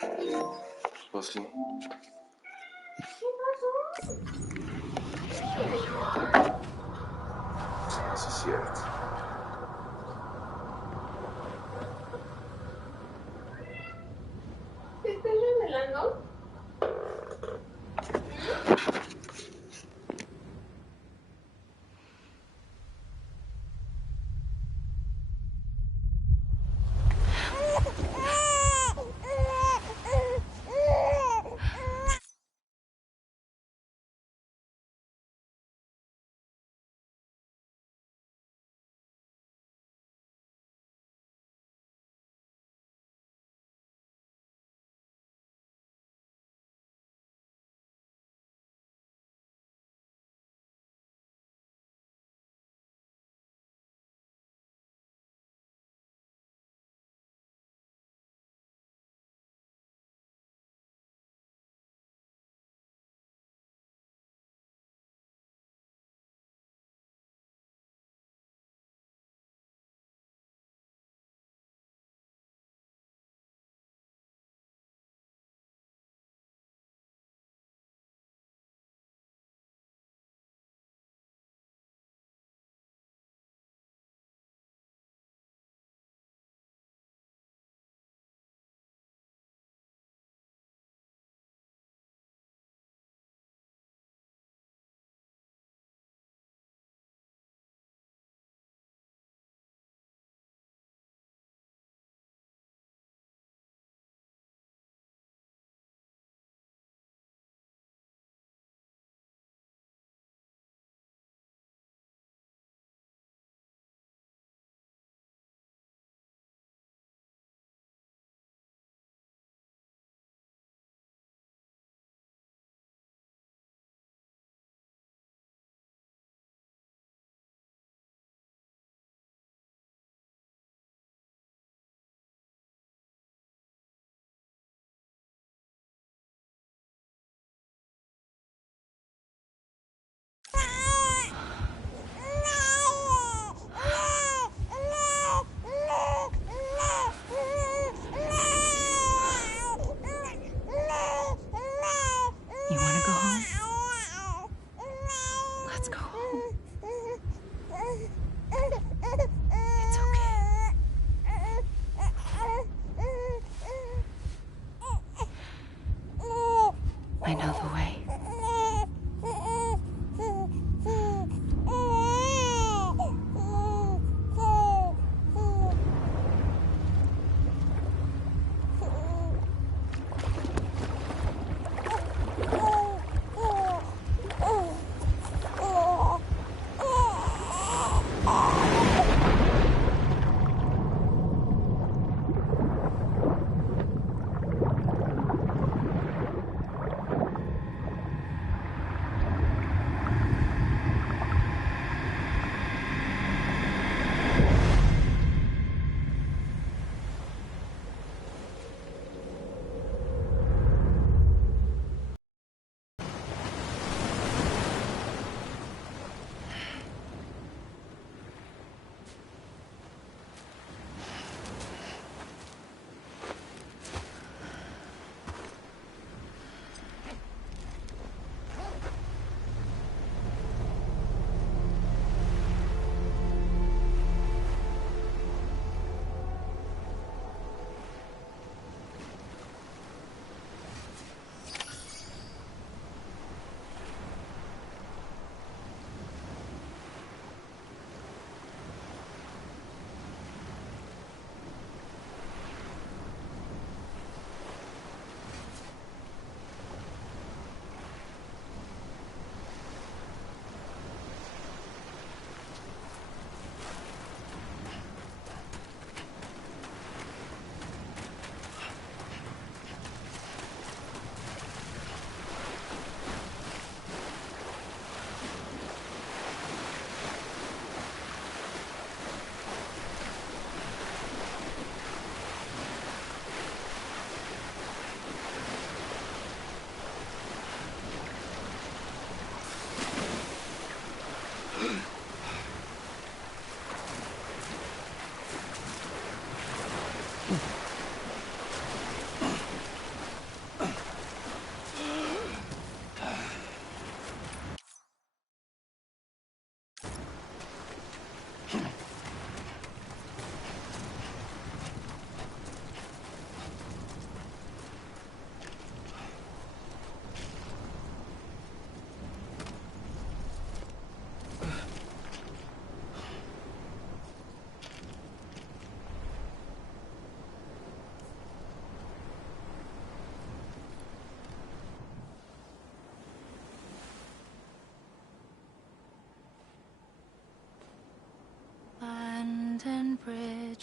Pues sí. Sí, eso es cierto. ¿Te estás revelando?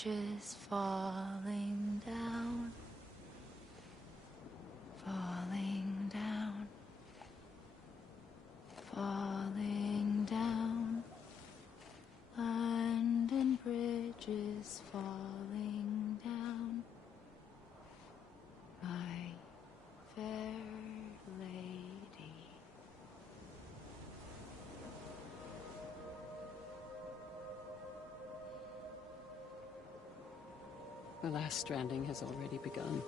bridges falling down, falling down, falling down. London bridges falling down, my fair lady. The last stranding has already begun.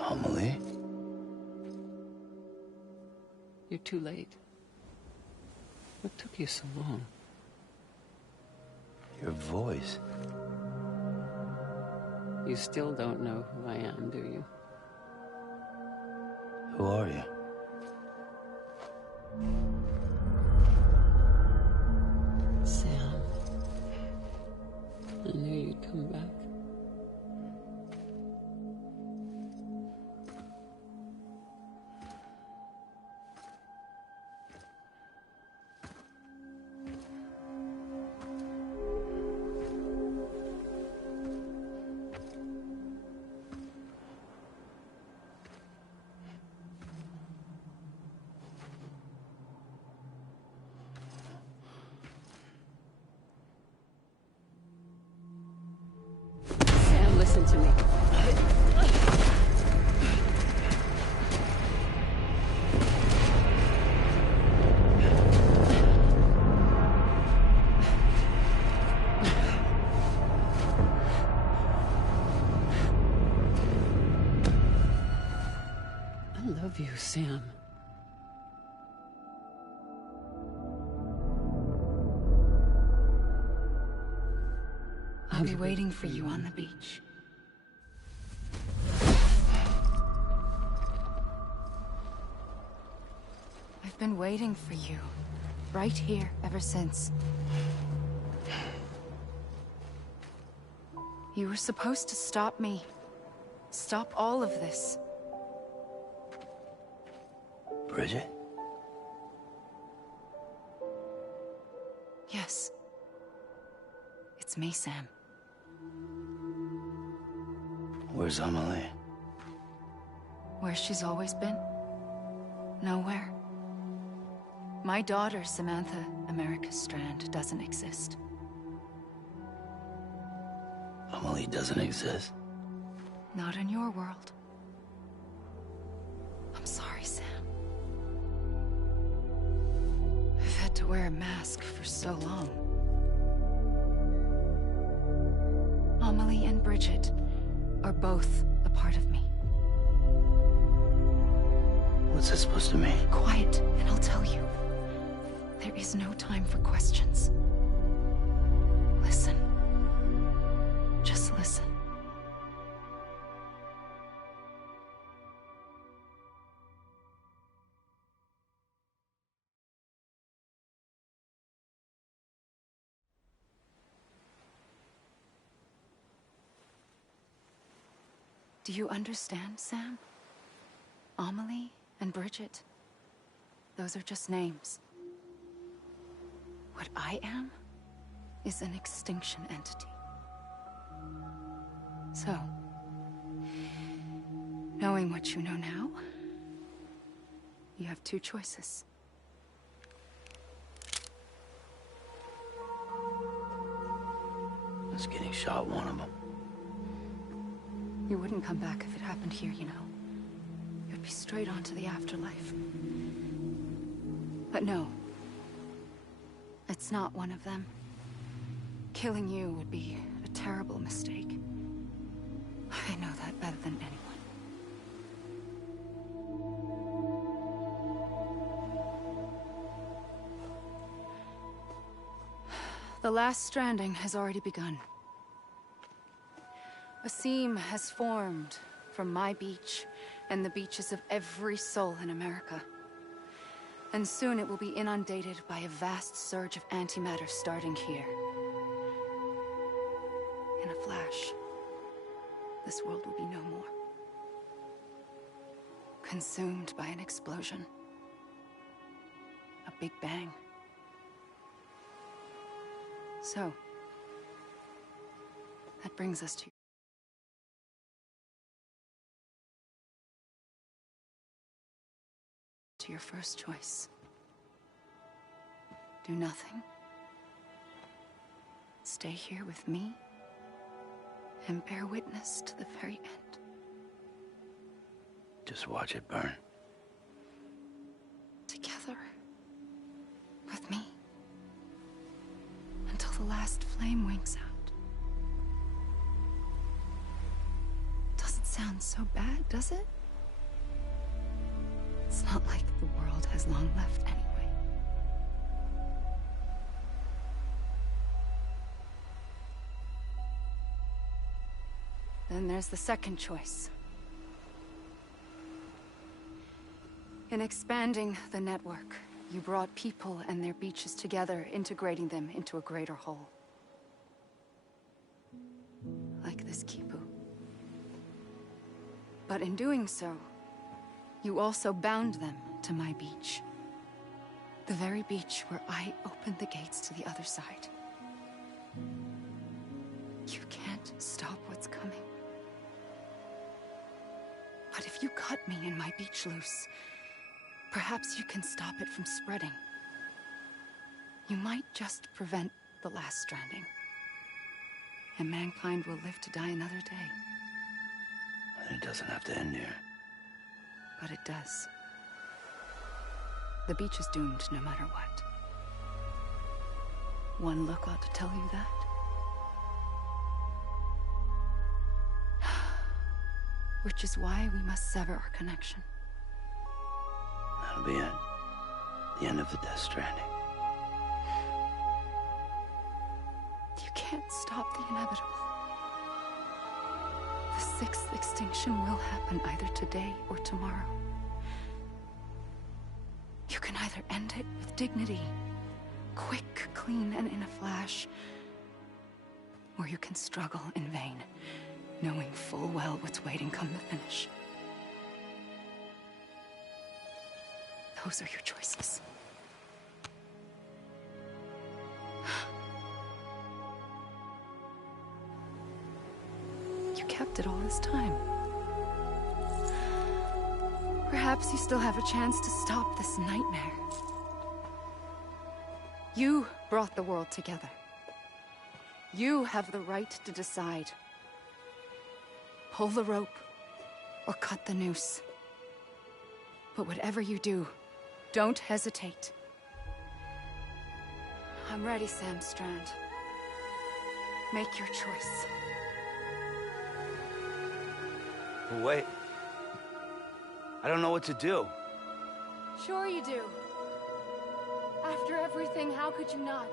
Amelie? You're too late. What took you so long? Your voice. You still don't know who I am, do you? Who are you? Sam. I knew you'd come back. Sam, listen to me. I love you, Sam. I'll be waiting for you on the beach. I've been waiting for you, right here, ever since. You were supposed to stop me. Stop all of this. Bridget? Yes. It's me, Sam. Where's Amelie? Where she's always been. Nowhere. My daughter, Samantha America Strand, doesn't exist. Amelie doesn't exist. Not in your world. I'm sorry, Sam. I've had to wear a mask for so long. Amelie and Bridget are both a part of me. What's that supposed to mean? Quiet, and I'll tell you. There is no time for questions. Listen. Just listen. Do you understand, Sam? Amelie and Bridget. Those are just names. What I am is an extinction entity. So, knowing what you know now, you have two choices. Is getting shot one of them? You wouldn't come back if it happened here, you know. You'd be straight on to the afterlife. But no. It's not one of them. Killing you would be a terrible mistake. I know that better than anyone. The last stranding has already begun. A seam has formed from my beach and the beaches of every soul in America. And soon it will be inundated by a vast surge of antimatter starting here. In a flash, this world will be no more. Consumed by an explosion. A big bang. So, that brings us to your first choice. Do nothing. Stay here with me and bear witness to the very end. Just watch it burn. Together. With me. Until the last flame winks out. Doesn't sound so bad, does it? It's not like the world has long left anyway. Then there's the second choice. In expanding the network, you brought people and their beaches together, integrating them into a greater whole. Like this Kipu. But in doing so, you also bound them to my beach. The very beach where I opened the gates to the other side. You can't stop what's coming. But if you cut me and my beach loose, perhaps you can stop it from spreading. You might just prevent the last stranding. And mankind will live to die another day. And it doesn't have to end here. But it does. The beach is doomed no matter what. One look ought to tell you that. Which is why we must sever our connection. That'll be it. The end of the Death Stranding. You can't stop the inevitable. The sixth extinction will happen either today or tomorrow. You can either end it with dignity, quick, clean, and in a flash, or you can struggle in vain, knowing full well what's waiting come the finish. Those are your choices. You kept it all this time. Perhaps you still have a chance to stop this nightmare. You brought the world together. You have the right to decide. Pull the rope, or cut the noose. But whatever you do, don't hesitate. I'm ready, Sam Strand. Make your choice. But wait. I don't know what to do. Sure you do. After everything, how could you not?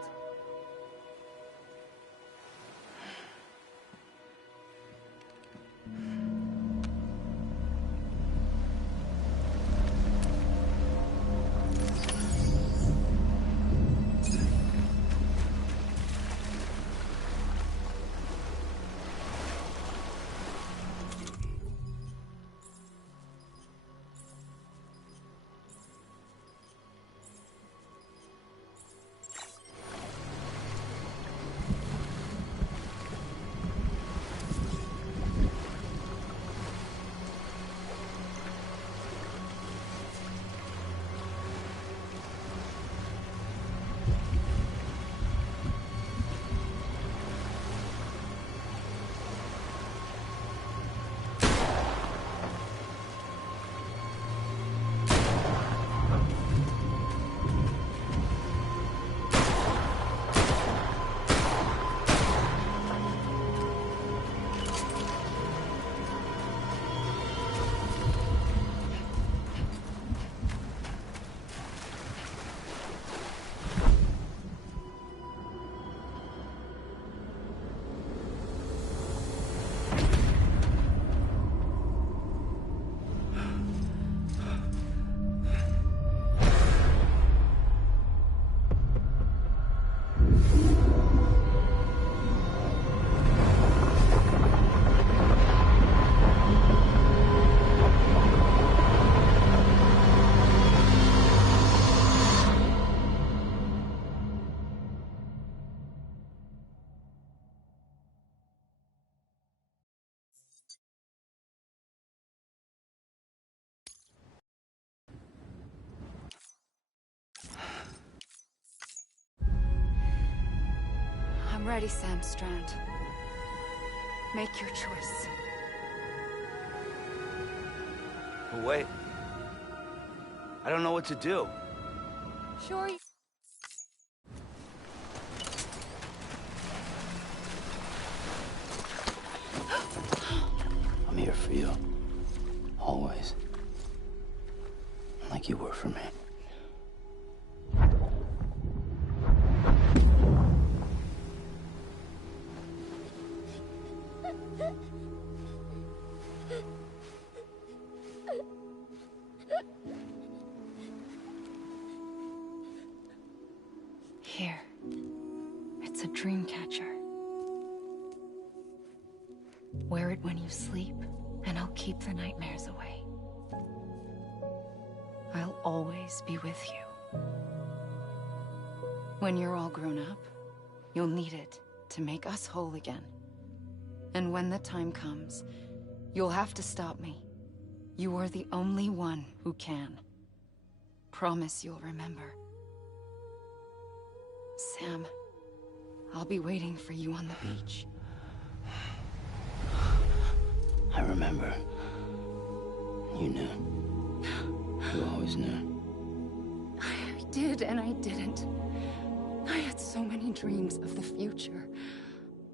ready, Sam Strand. Make your choice. But wait. I don't know what to do. Sure. I'm here for you. Always. Like you were for me. Here. It's a dream catcher. Wear it when you sleep, and I'll keep the nightmares away. I'll always be with you. When you're all grown up, you'll need it to make us whole again. And when the time comes, you'll have to stop me. You are the only one who can. Promise you'll remember. Sam, I'll be waiting for you on the beach. I remember. You knew. You always knew. I did and I didn't. I had so many dreams of the future.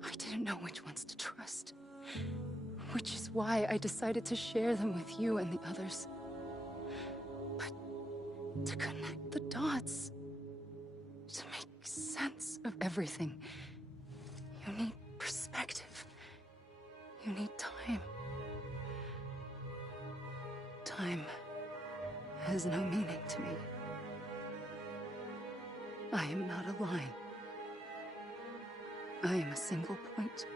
I didn't know which ones to trust. Which is why I decided to share them with you and the others. But to connect the dots, to make sense of everything, you need perspective. You need time. Time has no meaning to me. I am not a line. I am a single point.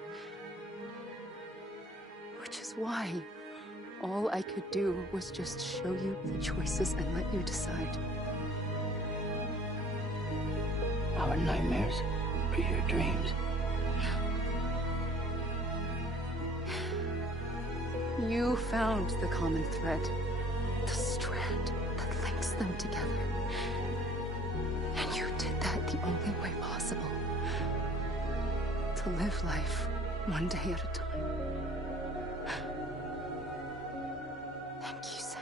Which is why all I could do was just show you the choices and let you decide. Our nightmares are your dreams. You found the common thread, the strand that links them together. And you did that the only way possible. To live life one day at a time. Thank you, Sam.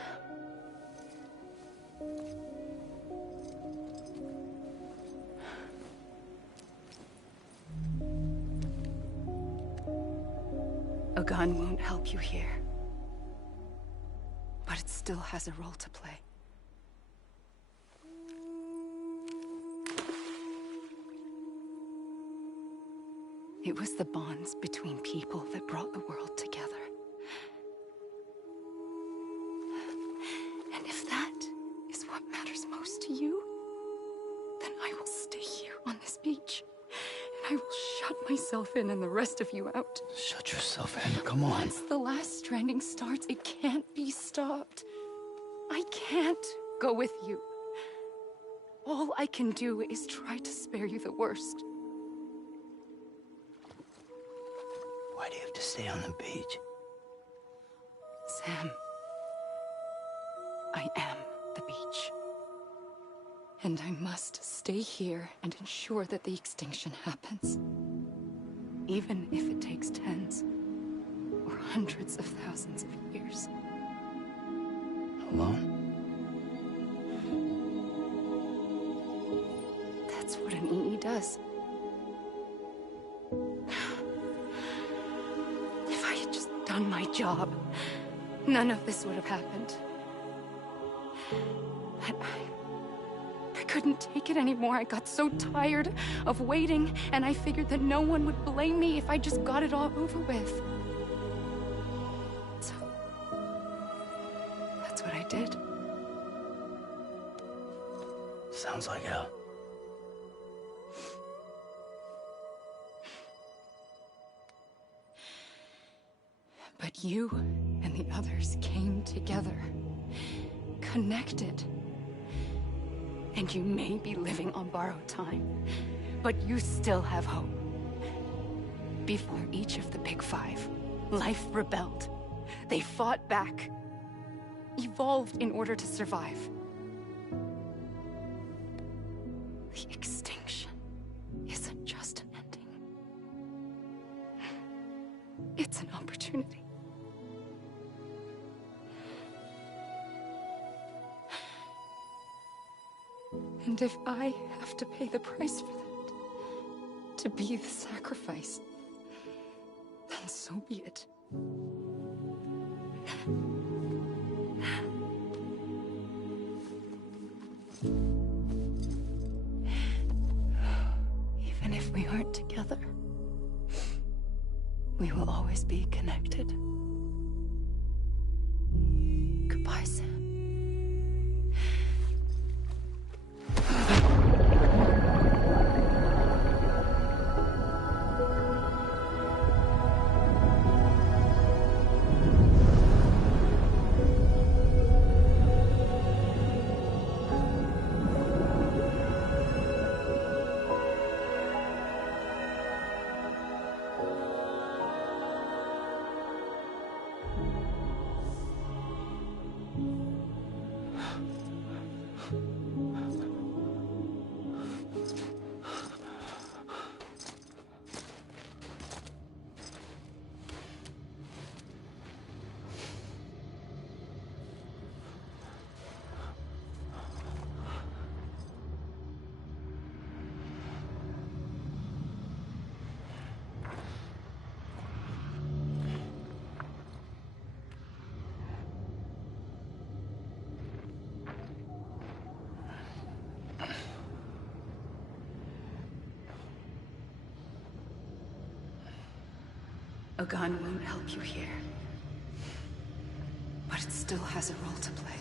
A gun won't help you here. But it still has a role to play. It was the bonds between people that brought the world together. And if that is what matters most to you, then I will stay here on this beach. And I will shut myself in and the rest of you out. Shut yourself in, come on. Once the last stranding starts, it can't be stopped. I can't go with you. All I can do is try to spare you the worst. Why do you have to stay on the beach? Sam, I am the beach. And I must stay here and ensure that the extinction happens. Even if it takes tens or hundreds of thousands of years. Alone? That's what an EE does. If I had just done my job, none of this would have happened. But I couldn't take it anymore. I got so tired of waiting, and I figured that no one would blame me if I just got it all over with. So, that's what I did. Sounds like hell. But you and the others came together, connected. And you may be living on borrowed time, but you still have hope. Before each of the Big Five, life rebelled. They fought back, evolved in order to survive. The extinction isn't just an ending. gets an opportunity. And if I have to pay the price for that, to be the sacrifice, then so be it. Even if we aren't together, we will always be connected. Goodbye, Sam. A gun won't help you here, but it still has a role to play.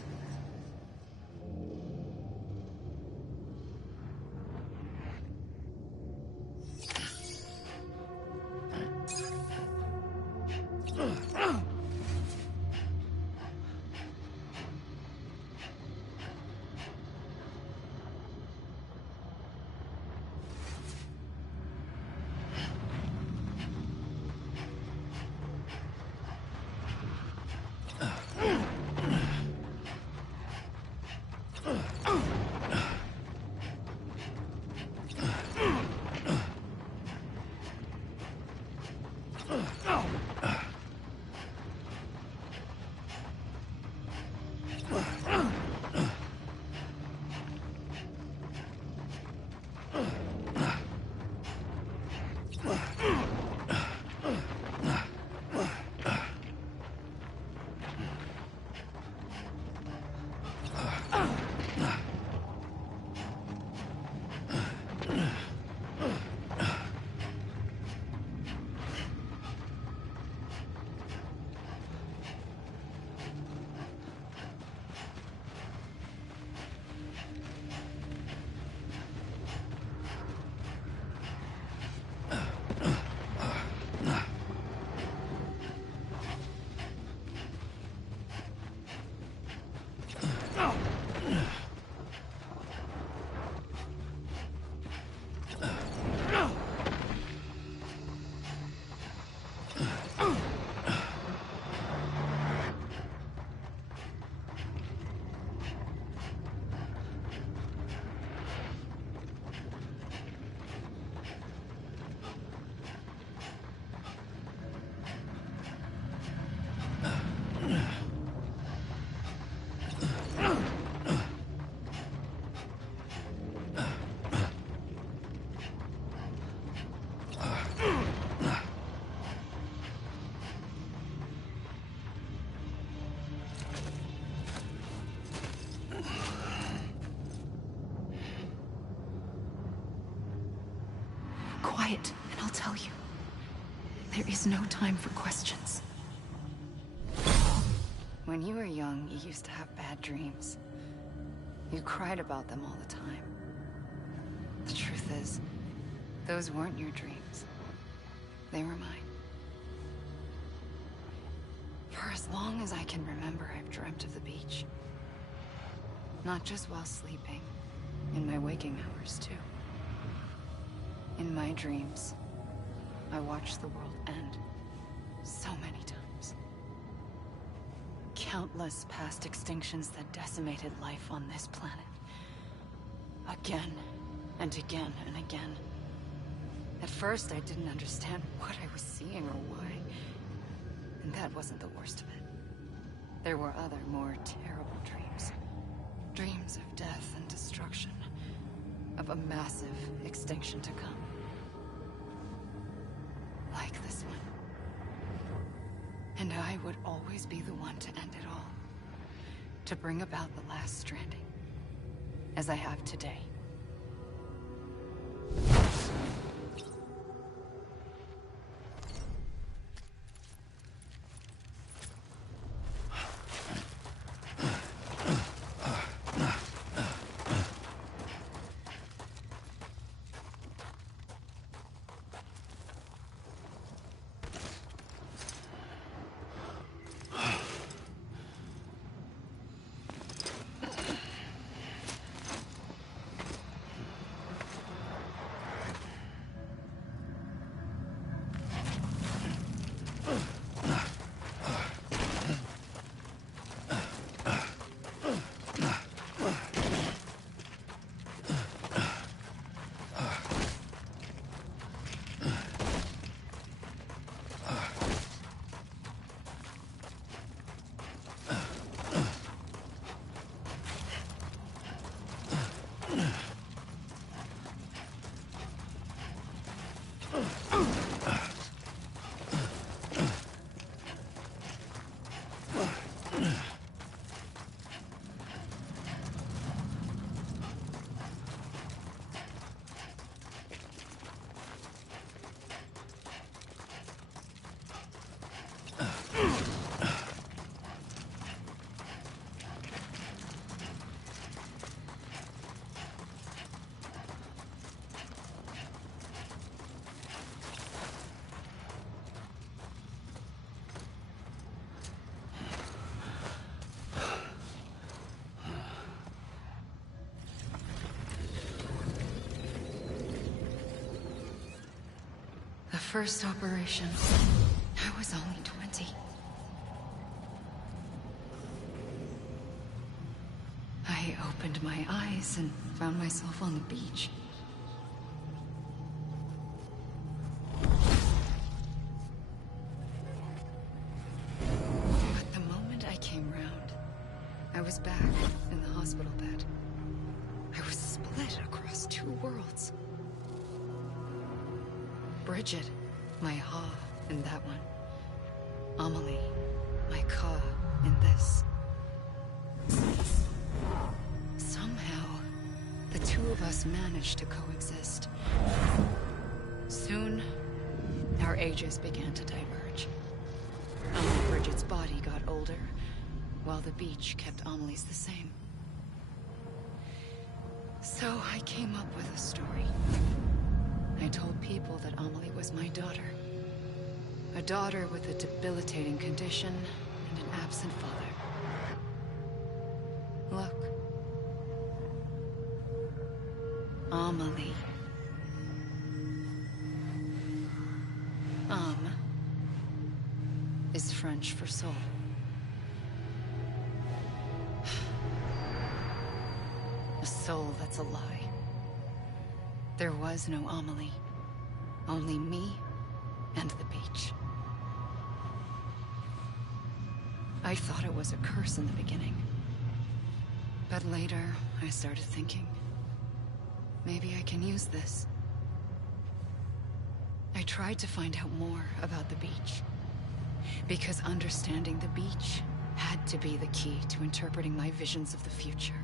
Quiet, and I'll tell you. There is no time for questions. When you were young, you used to have bad dreams. You cried about them all the time. The truth is, those weren't your dreams. They were mine. For as long as I can remember, I've dreamt of the beach. Not just while sleeping, in my waking hours, too. In my dreams, I watched the world end so many times. Countless past extinctions that decimated life on this planet. Again, and again, and again. At first, I didn't understand what I was seeing or why. And that wasn't the worst of it. There were other, more terrible dreams. Dreams of death and destruction. Of a massive extinction to come. Like this one. And I would always be the one to end it all. To bring about the last stranding. As I have today. The first operation, I was only 20. I opened my eyes and found myself on the beach. But the moment I came round, I was back in the hospital bed. I was split across two worlds. Bridget, my Ha in that one. Amelie, my Ka in this. Somehow, the two of us managed to coexist. Soon, our ages began to diverge. Only Bridget's body got older, while the beach kept Amelie's the same. So I came up with a story. I told people that Amelie was my daughter. A daughter with a debilitating condition and an absent father. Look. Amelie. Is French for soul. A soul that's a lie. There was no Amelie. Only me and the beach. I thought it was a curse in the beginning. But later, I started thinking, maybe I can use this. I tried to find out more about the beach. Because understanding the beach had to be the key to interpreting my visions of the future.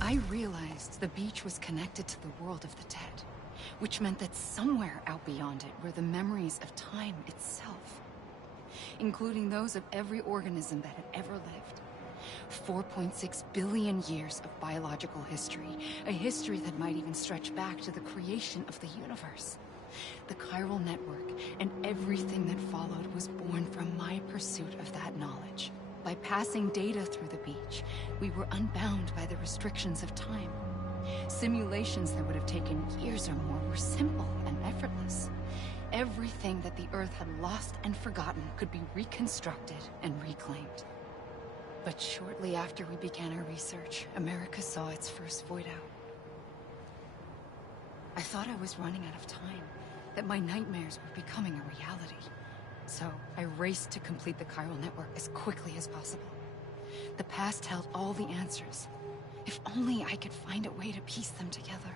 I realized the beach was connected to the world of the dead, which meant that somewhere out beyond it were the memories of time itself, including those of every organism that had ever lived. 4.6 billion years of biological history, a history that might even stretch back to the creation of the universe. The chiral network and everything that followed was born from my pursuit of that knowledge. By passing data through the beach, we were unbound by the restrictions of time. Simulations that would have taken years or more were simple and effortless. Everything that the Earth had lost and forgotten could be reconstructed and reclaimed. But shortly after we began our research, America saw its first void out. I thought I was running out of time, that my nightmares were becoming a reality. So I raced to complete the chiral network as quickly as possible. The past held all the answers. If only I could find a way to piece them together.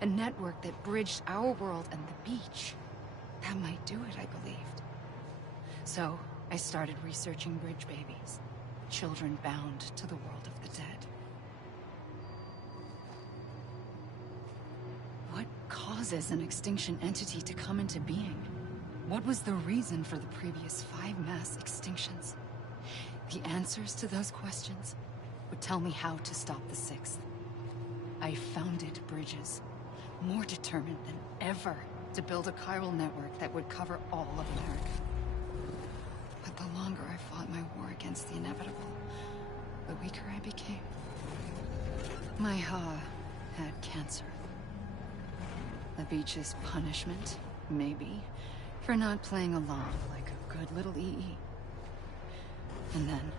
A network that bridged our world and the beach. That might do it, I believed. So I started researching bridge babies, children bound to the world of the dead. What causes an extinction entity to come into being? What was the reason for the previous 5 mass extinctions? The answers to those questions would tell me how to stop the 6th. I founded bridges, more determined than ever to build a chiral network that would cover all of America. But the longer I fought my war against the inevitable, the weaker I became. My Ha had cancer. The beach's punishment, maybe, for not playing along like a good little EE. And then,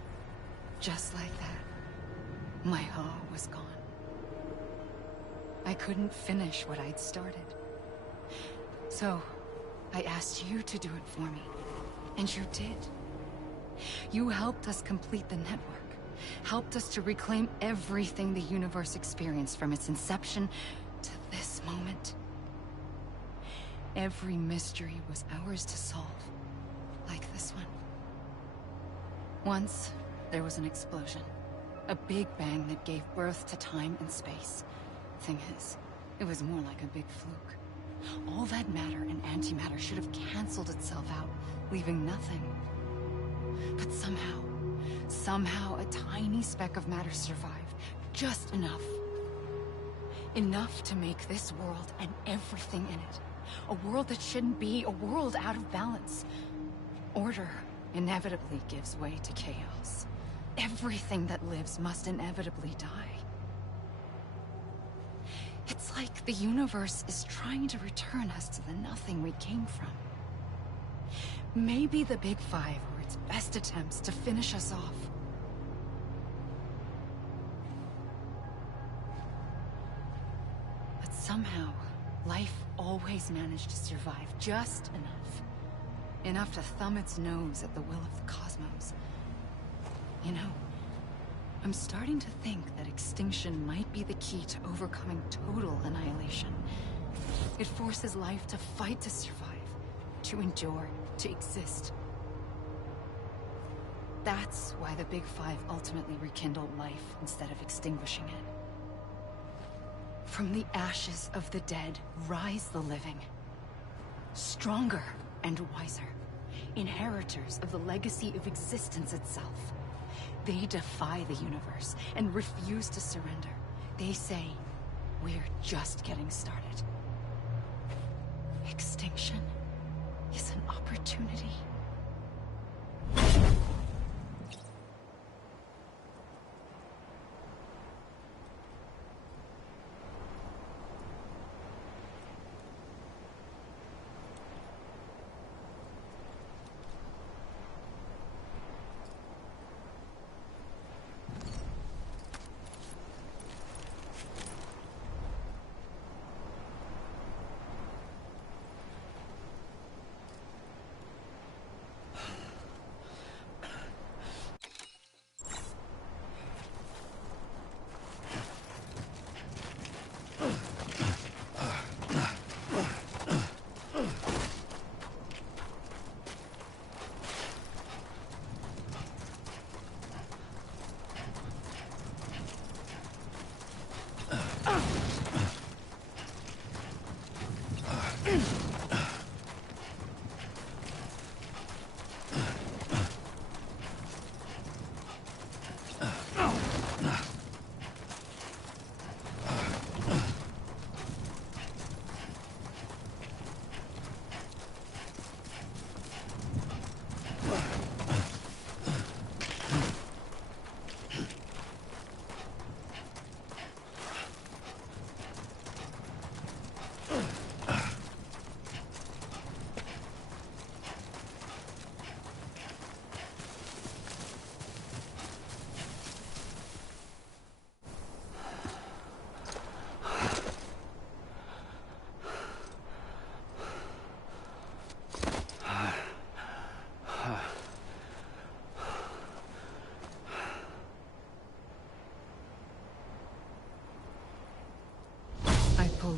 just like that, my Ha was gone. I couldn't finish what I'd started. So, I asked you to do it for me. And you did. You helped us complete the network. Helped us to reclaim everything the universe experienced from its inception to this moment. Every mystery was ours to solve, like this one. Once, there was an explosion. A big bang that gave birth to time and space. Thing is, it was more like a big fluke. All that matter and antimatter should have canceled itself out, leaving nothing. But somehow a tiny speck of matter survived. Just enough. Enough to make this world and everything in it. A world that shouldn't be, a world out of balance. Order inevitably gives way to chaos. Everything that lives must inevitably die. It's like the universe is trying to return us to the nothing we came from. Maybe the Big Five were its best attempts to finish us off. But somehow, life always managed to survive just enough. Enough to thumb its nose at the will of the cosmos. You know, I'm starting to think that extinction might be the key to overcoming total annihilation. It forces life to fight to survive, to endure, to exist. That's why the Big Five ultimately rekindled life instead of extinguishing it. From the ashes of the dead rise the living. Stronger and wiser. Inheritors of the legacy of existence itself. They defy the universe and refuse to surrender. They say, we're just getting started. Extinction is an opportunity.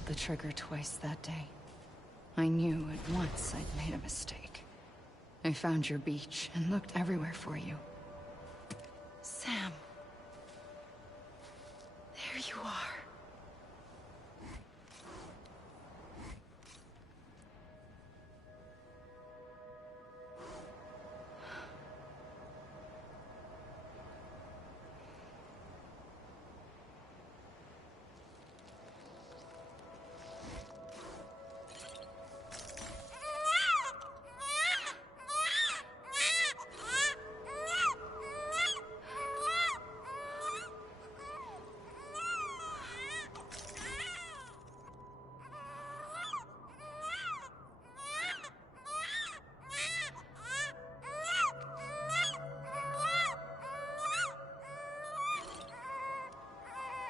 the trigger twice that day. I knew at once I'd made a mistake. I found your beach and looked everywhere for you. Sam. There you are.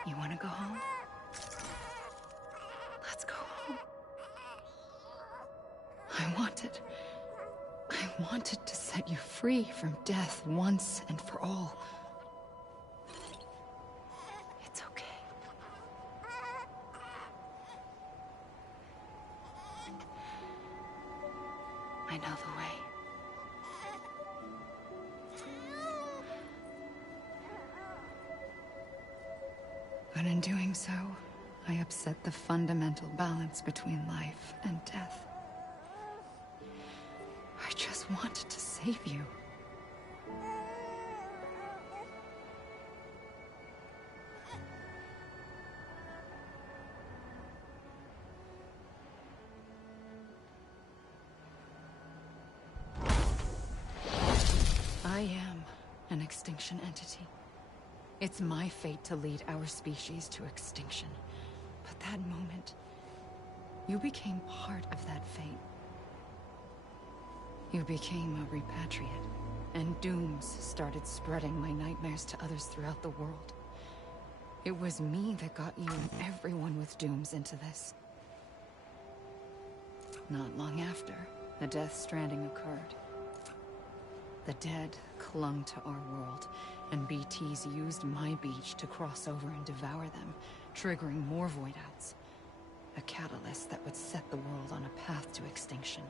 You want to go home? Let's go home. I wanted to set you free from death once and for all. It's okay. I know the way. But in doing so, I upset the fundamental balance between life and death. I just wanted to save you. I am an extinction entity. It's my fate to lead our species to extinction. But that moment, you became part of that fate. You became a repatriate, and dooms started spreading my nightmares to others throughout the world. It was me that got you and everyone with dooms into this. Not long after, the Death Stranding occurred. The dead clung to our world, and BTs used my beach to cross over and devour them, triggering more void outs. A catalyst that would set the world on a path to extinction.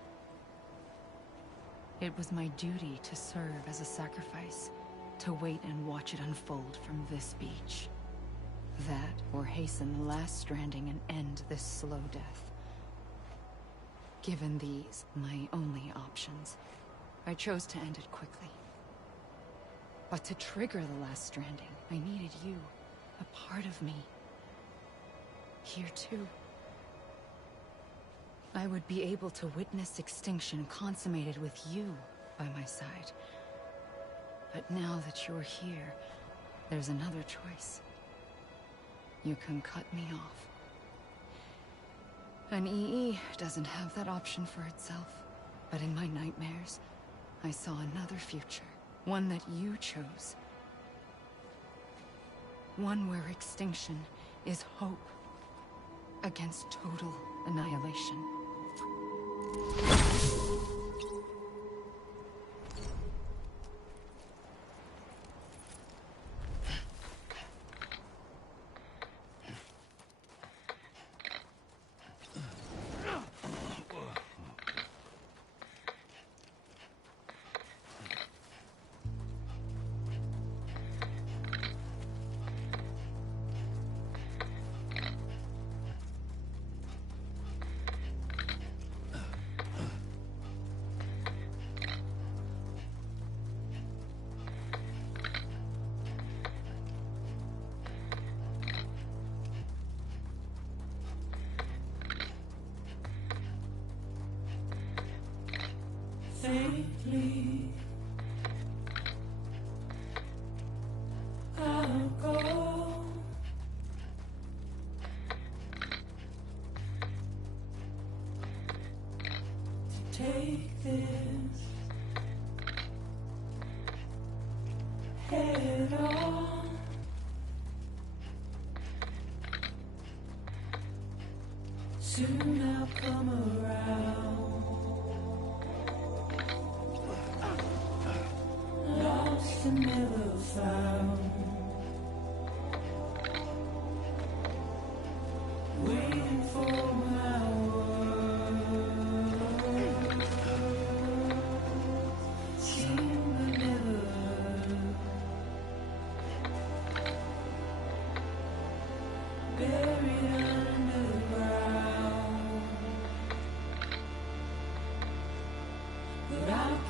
It was my duty to serve as a sacrifice, to wait and watch it unfold from this beach. That, or hasten the last stranding and end this slow death. Given these, my only options, I chose to end it quickly. But to trigger the last stranding, I needed you, a part of me. Here too. I would be able to witness extinction consummated with you by my side. But now that you're here, there's another choice. You can cut me off. An EE doesn't have that option for itself. But in my nightmares, I saw another future. One that you chose. One where extinction is hope against total annihilation. Safely, I'll go. To take this head on. Soon I'll come around. Lost and never found. Waiting for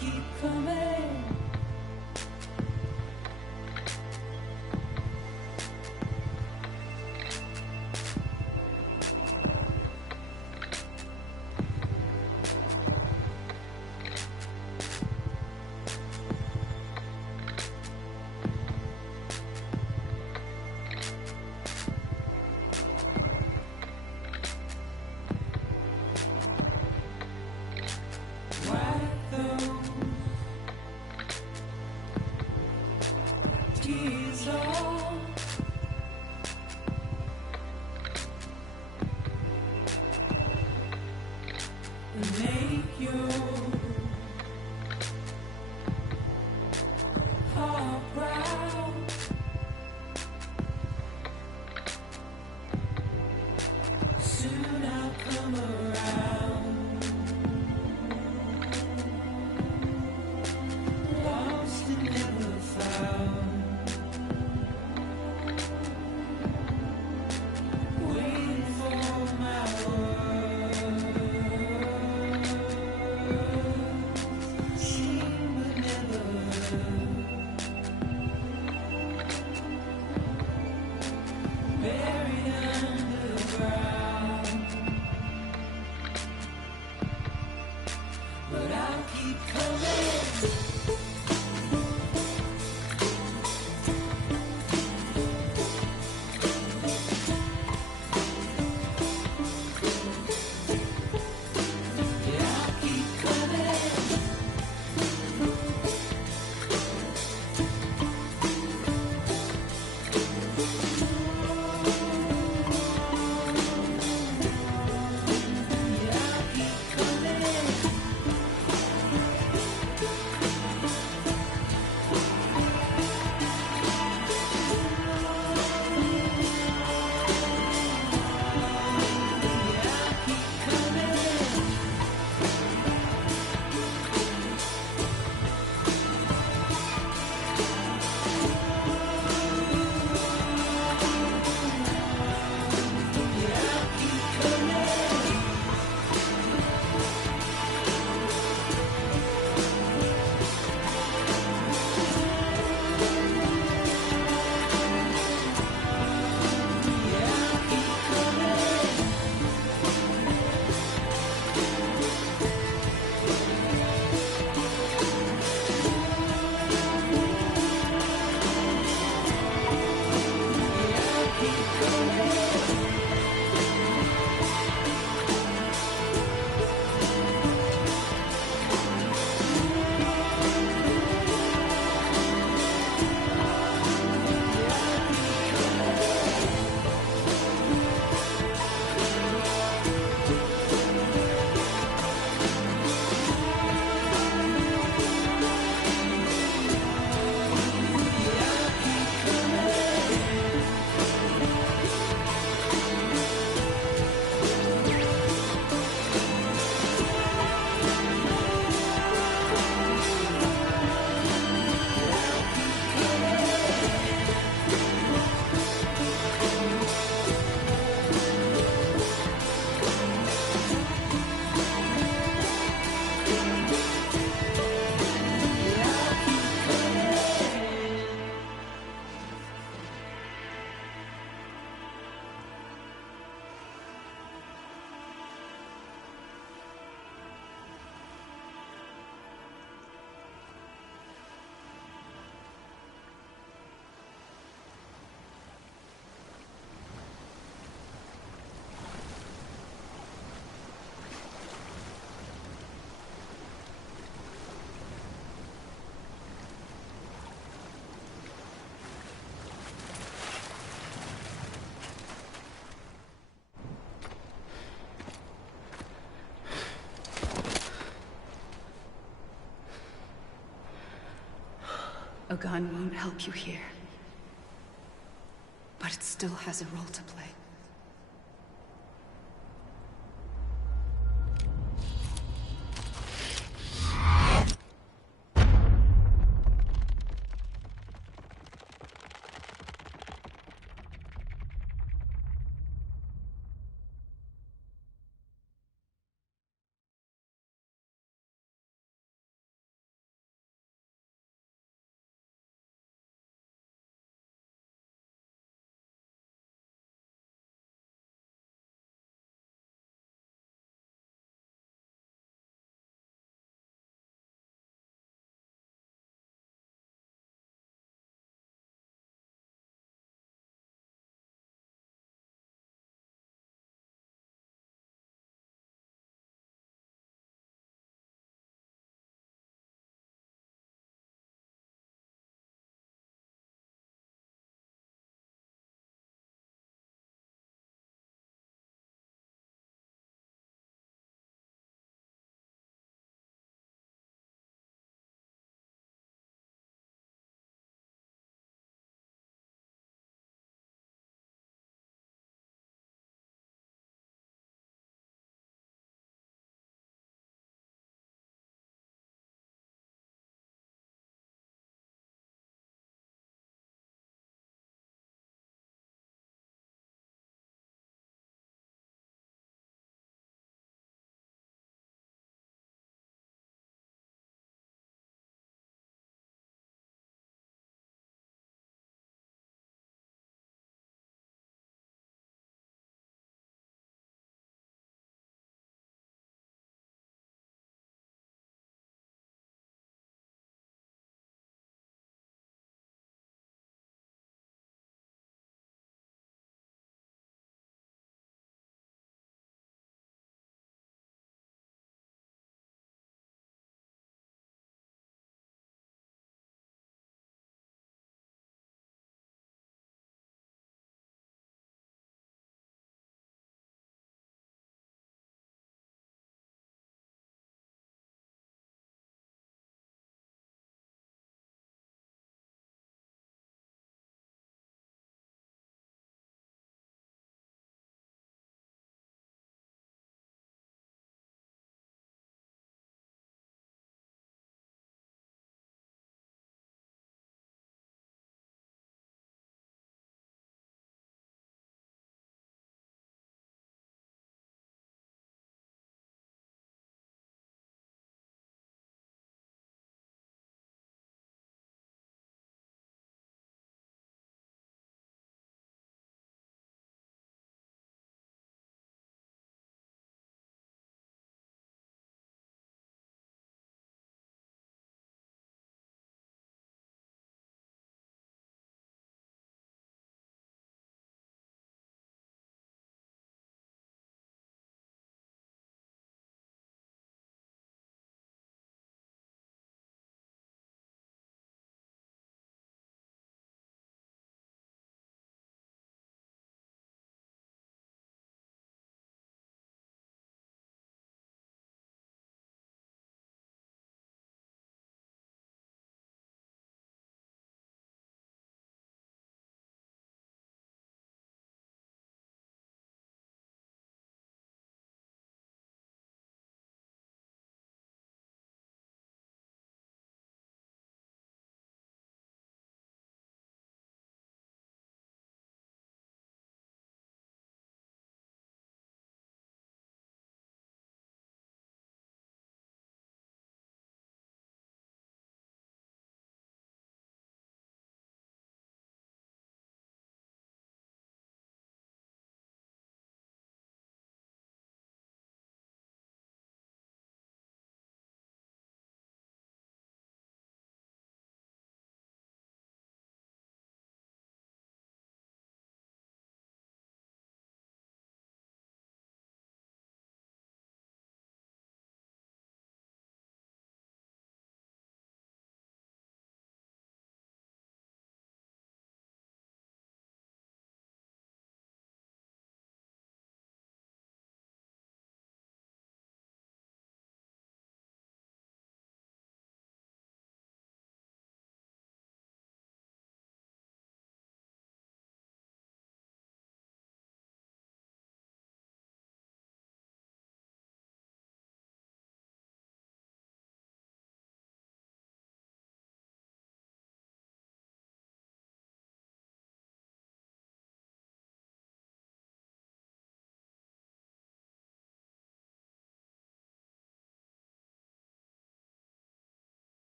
keep coming. Wipe those tears off. And make your heart proud. Soon I'll come around. Lost and never found. Waiting for my words. Seen but never heard. Buried underground. But I'll keep coming. Yeah, I'll keep coming. Yeah, I'll keep coming. Yeah, I'll keep coming. Yeah, I'll keep coming. Yeah, I'll keep coming. Yeah, I'll keep coming. A gun won't help you here. But it still has a role to play.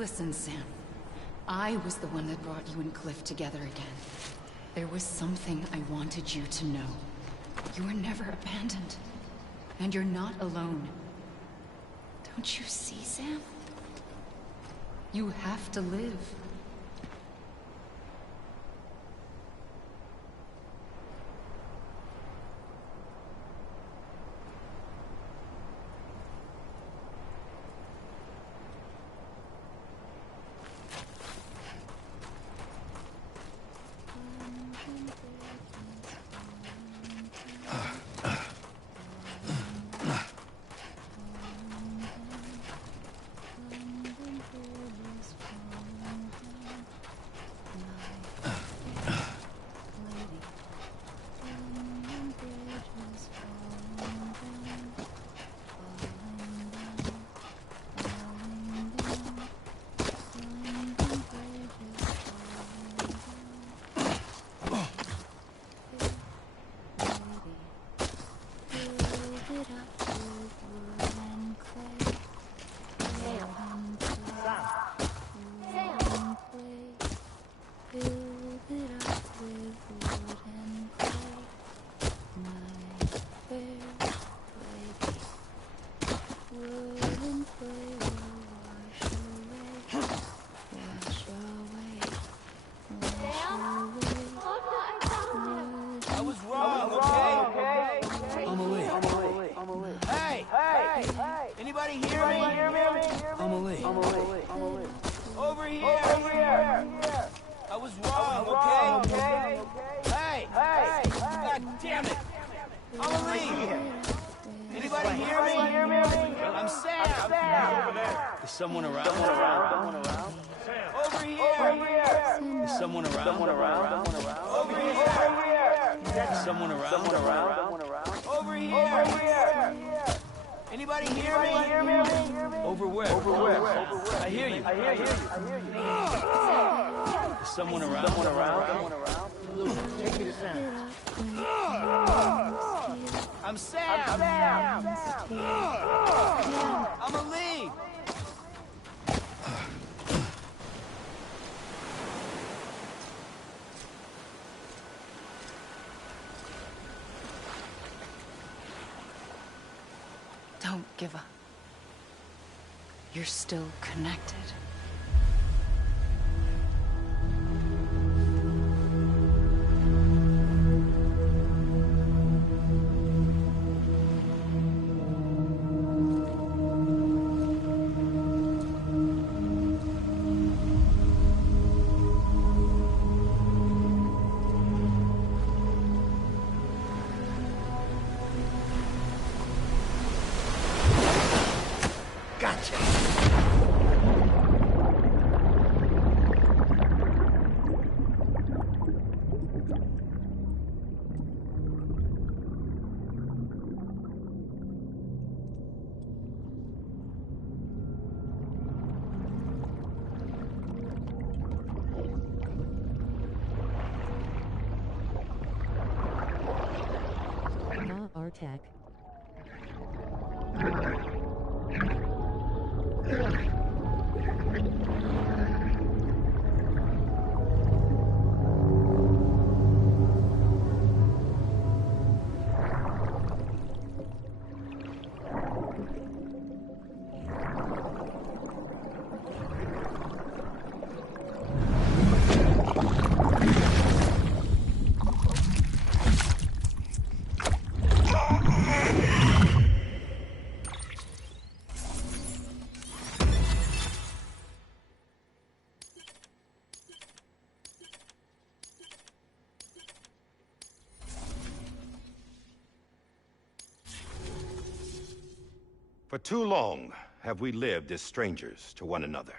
Listen, Sam. I was the one that brought you and Cliff together again. There was something I wanted you to know. You were never abandoned. And you're not alone. Don't you see, Sam? You have to live. I was wrong, okay? Hey! Anybody hear me? Over here! I was wrong, okay? Hey! God damn it! Amelie! Anybody hear me? I'm Sam! Is someone around? Over here! Is someone around? Over here! Is someone around? Over here! Anybody hear me? Over where? I hear you. Is someone around? Take me to Sam. I'm Sam! I'm Amelie! Don't give up. You're still connected. Tech. For too long have we lived as strangers to one another,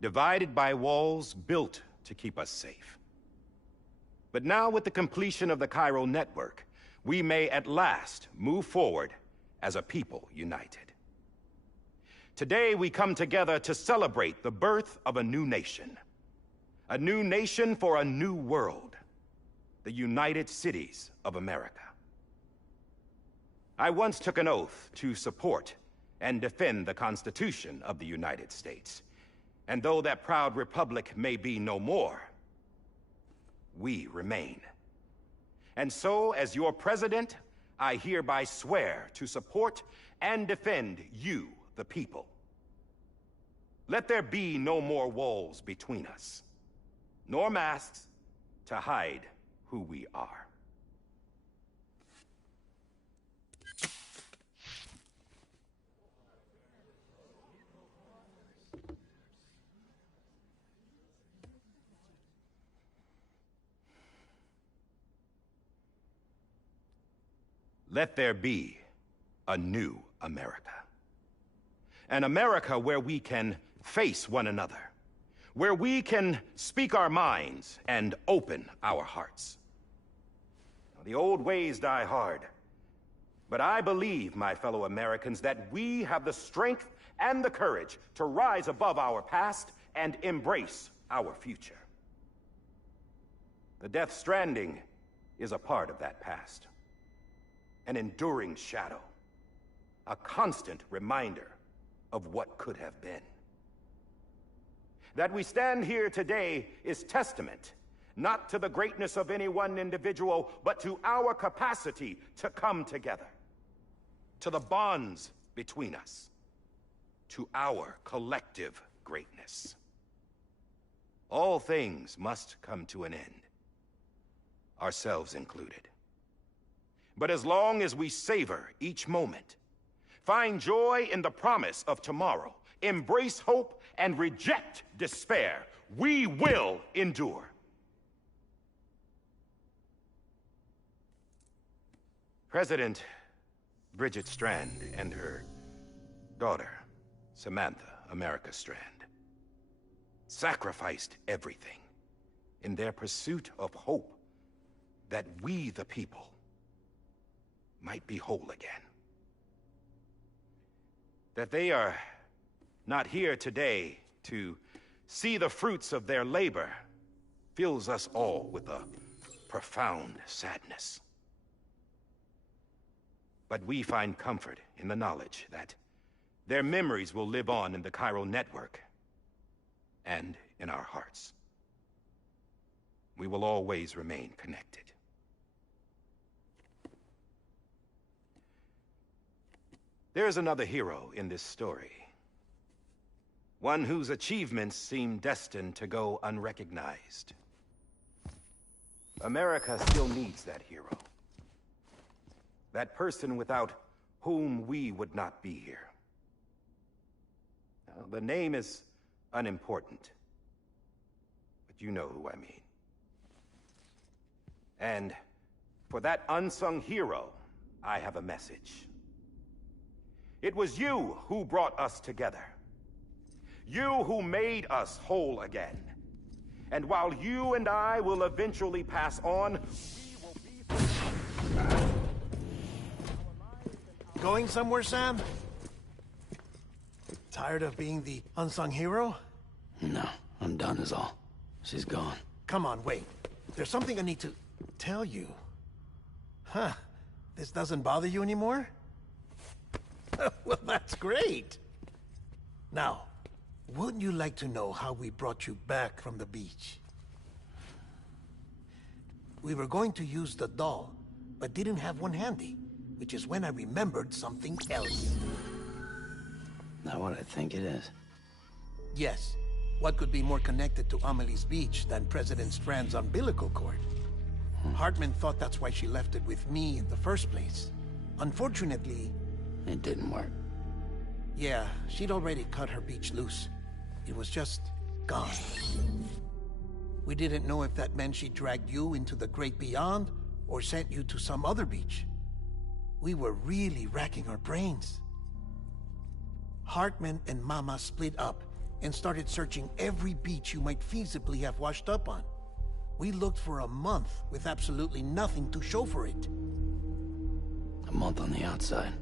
divided by walls built to keep us safe. But now, with the completion of the Cairo network, we may at last move forward as a people united. Today, we come together to celebrate the birth of a new nation for a new world, the United Cities of America. I once took an oath to support and defend the Constitution of the United States, And though that proud republic may be no more, we remain. And so, as your president, I hereby swear to support and defend you, the people. Let there be no more walls between us, nor masks to hide who we are. Let there be a new America. An America where we can face one another, where we can speak our minds and open our hearts. Now, the old ways die hard, but I believe, my fellow Americans, that we have the strength and the courage to rise above our past and embrace our future. The Death Stranding is a part of that past. An enduring shadow, a constant reminder of what could have been. That we stand here today is testament, not to the greatness of any one individual, but to our capacity to come together, to the bonds between us, to our collective greatness. All things must come to an end, ourselves included. But as long as we savor each moment, find joy in the promise of tomorrow, embrace hope, and reject despair, we will endure. President Bridget Strand and her daughter, Samantha America Strand, sacrificed everything in their pursuit of hope that we, the people, might be whole again. That they are not here today to see the fruits of their labor fills us all with a profound sadness. But we find comfort in the knowledge that their memories will live on in the chiral network and in our hearts. We will always remain connected. There is another hero in this story. One whose achievements seem destined to go unrecognized. America still needs that hero. That person without whom we would not be here. Now, the name is unimportant, but you know who I mean. And for that unsung hero, I have a message. It was you who brought us together. You who made us whole again. And while you and I will eventually pass on, we will be... Going somewhere, Sam? Tired of being the unsung hero? No, I'm done is all. She's gone. Come on, wait. There's something I need to tell you. Huh. This doesn't bother you anymore? Well, that's great. Now, wouldn't you like to know how we brought you back from the beach? We were going to use the doll, but didn't have one handy, which is when I remembered something else. Not what I think it is. Yes. What could be more connected to Amelie's beach than President Strand's umbilical cord? Hartman thought that's why she left it with me in the first place. Unfortunately... It didn't work. Yeah, she'd already cut her beach loose. It was just gone. We didn't know if that meant she dragged you into the great beyond, or sent you to some other beach. We were really racking our brains. Hartman and Mama split up and started searching every beach you might feasibly have washed up on. We looked for a month with absolutely nothing to show for it. A month on the outside.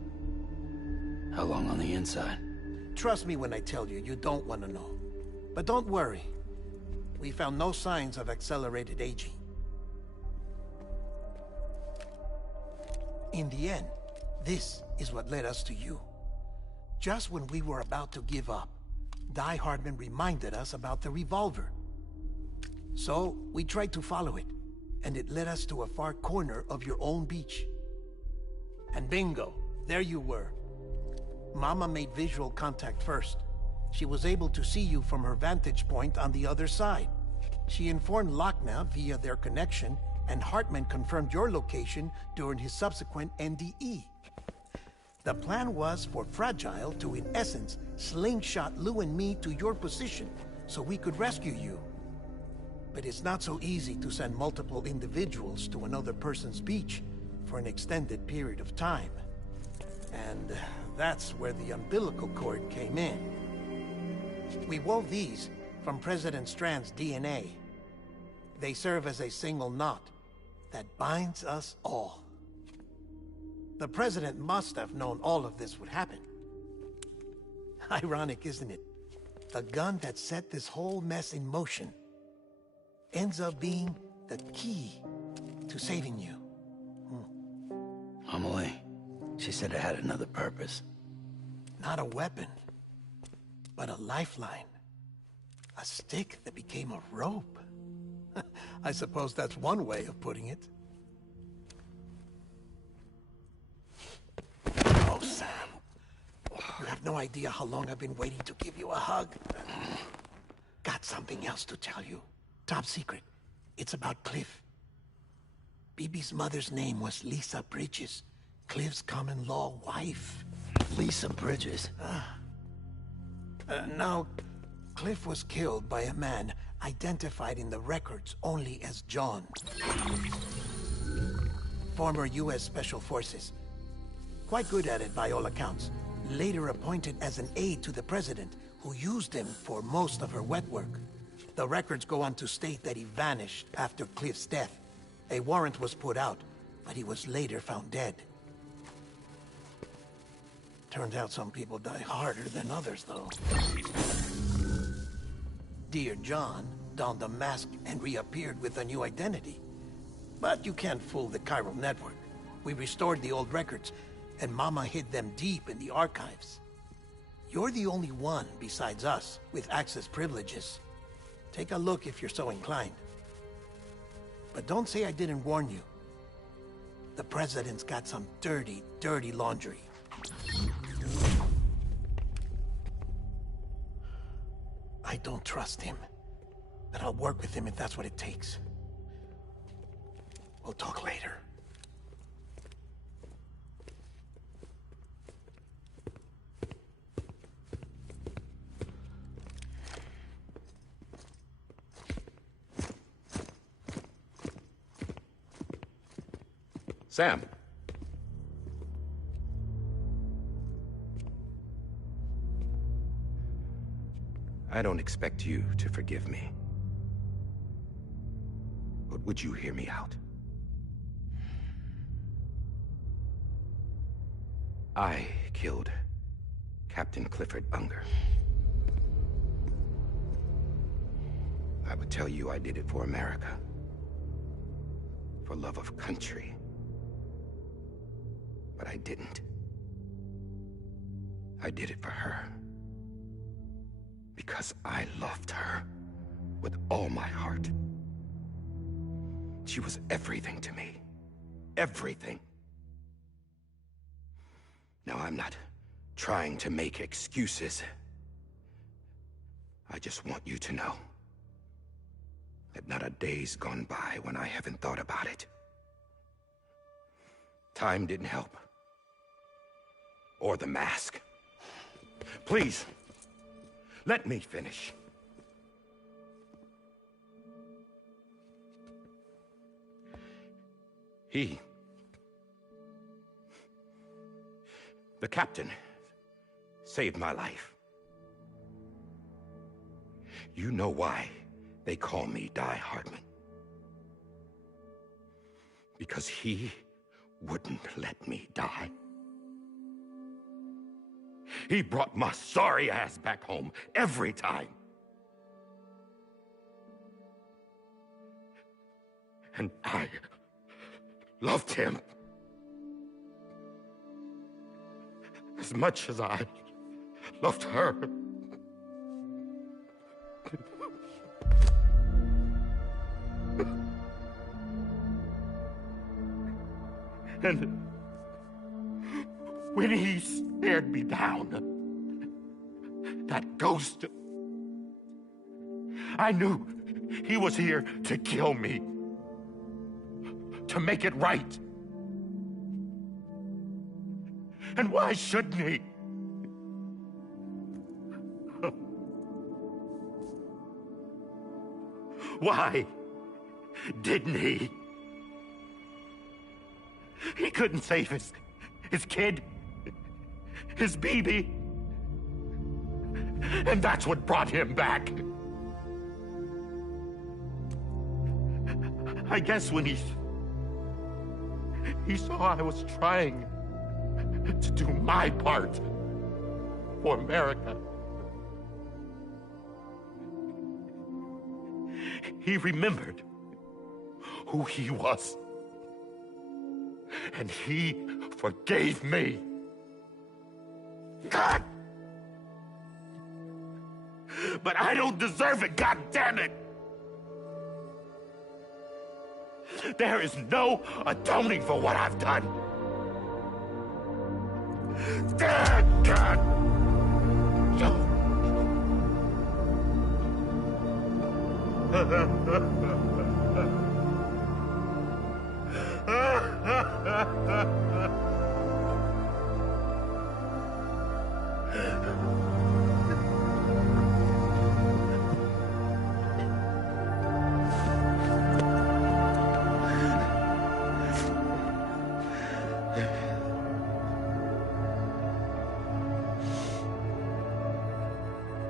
How long on the inside? Trust me when I tell you, you don't want to know. But don't worry. We found no signs of accelerated aging. In the end, this is what led us to you. Just when we were about to give up, Di Hardman reminded us about the revolver. So, we tried to follow it, and it led us to a far corner of your own beach. And bingo, there you were. Mama made visual contact first. She was able to see you from her vantage point on the other side. She informed Lochna via their connection, and Hartman confirmed your location during his subsequent NDE. The plan was for Fragile to, in essence, slingshot Lou and me to your position so we could rescue you. But it's not so easy to send multiple individuals to another person's beach for an extended period of time. And that's where the umbilical cord came in. We wove these from President Strand's DNA. They serve as a single knot that binds us all. The President must have known all of this would happen. Ironic, isn't it? The gun that set this whole mess in motion ends up being the key to saving you. Amelie, she said it had another purpose. Not a weapon, but a lifeline. A stick that became a rope. I suppose that's one way of putting it. Oh, Sam. You have no idea how long I've been waiting to give you a hug. Got something else to tell you. Top secret. It's about Cliff. Bibi's mother's name was Lisa Bridges, Cliff's common-law wife. Lisa Bridges? Now, Cliff was killed by a man identified in the records only as John. Former U.S. Special Forces. Quite good at it by all accounts. Later appointed as an aide to the president, who used him for most of her wet work. The records go on to state that he vanished after Cliff's death. A warrant was put out, but he was later found dead. Turns out some people die harder than others, though. Dear John donned a mask and reappeared with a new identity. But you can't fool the chiral network. We restored the old records, and Mama hid them deep in the archives. You're the only one, besides us, with access privileges. Take a look if you're so inclined. But don't say I didn't warn you. The President's got some dirty, dirty laundry. I don't trust him, but I'll work with him if that's what it takes. We'll talk later. Sam. I don't expect you to forgive me. But would you hear me out? I killed Captain Clifford Unger. I would tell you I did it for America. For love of country. But I didn't. I did it for her. Because I loved her with all my heart. She was everything to me. Everything. Now, I'm not trying to make excuses. I just want you to know that not a day's gone by when I haven't thought about it. Time didn't help. Or the mask. Please, let me finish. The captain, saved my life. You know why they call me Die Hardman. Because he wouldn't let me die. He brought my sorry ass back home every time. And I loved him as much as I loved her. And when he stared me down, that ghost, I knew he was here to kill me, to make it right. And why shouldn't he? Why didn't he? He couldn't save his kid, his baby. And that's what brought him back. I guess when he saw I was trying to do my part for America, he remembered who he was. And he forgave me. God! But I don't deserve it, God damn it! There is no atoning for what I've done. God!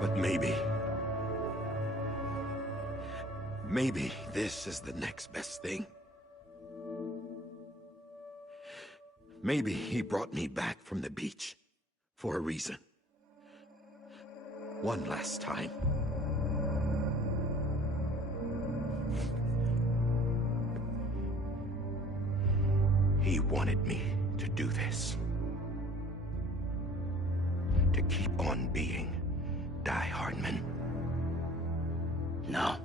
But maybe this is the next best thing. Maybe he brought me back from the beach for a reason. One last time. He wanted me to do this. To keep on being Die Hardman. No.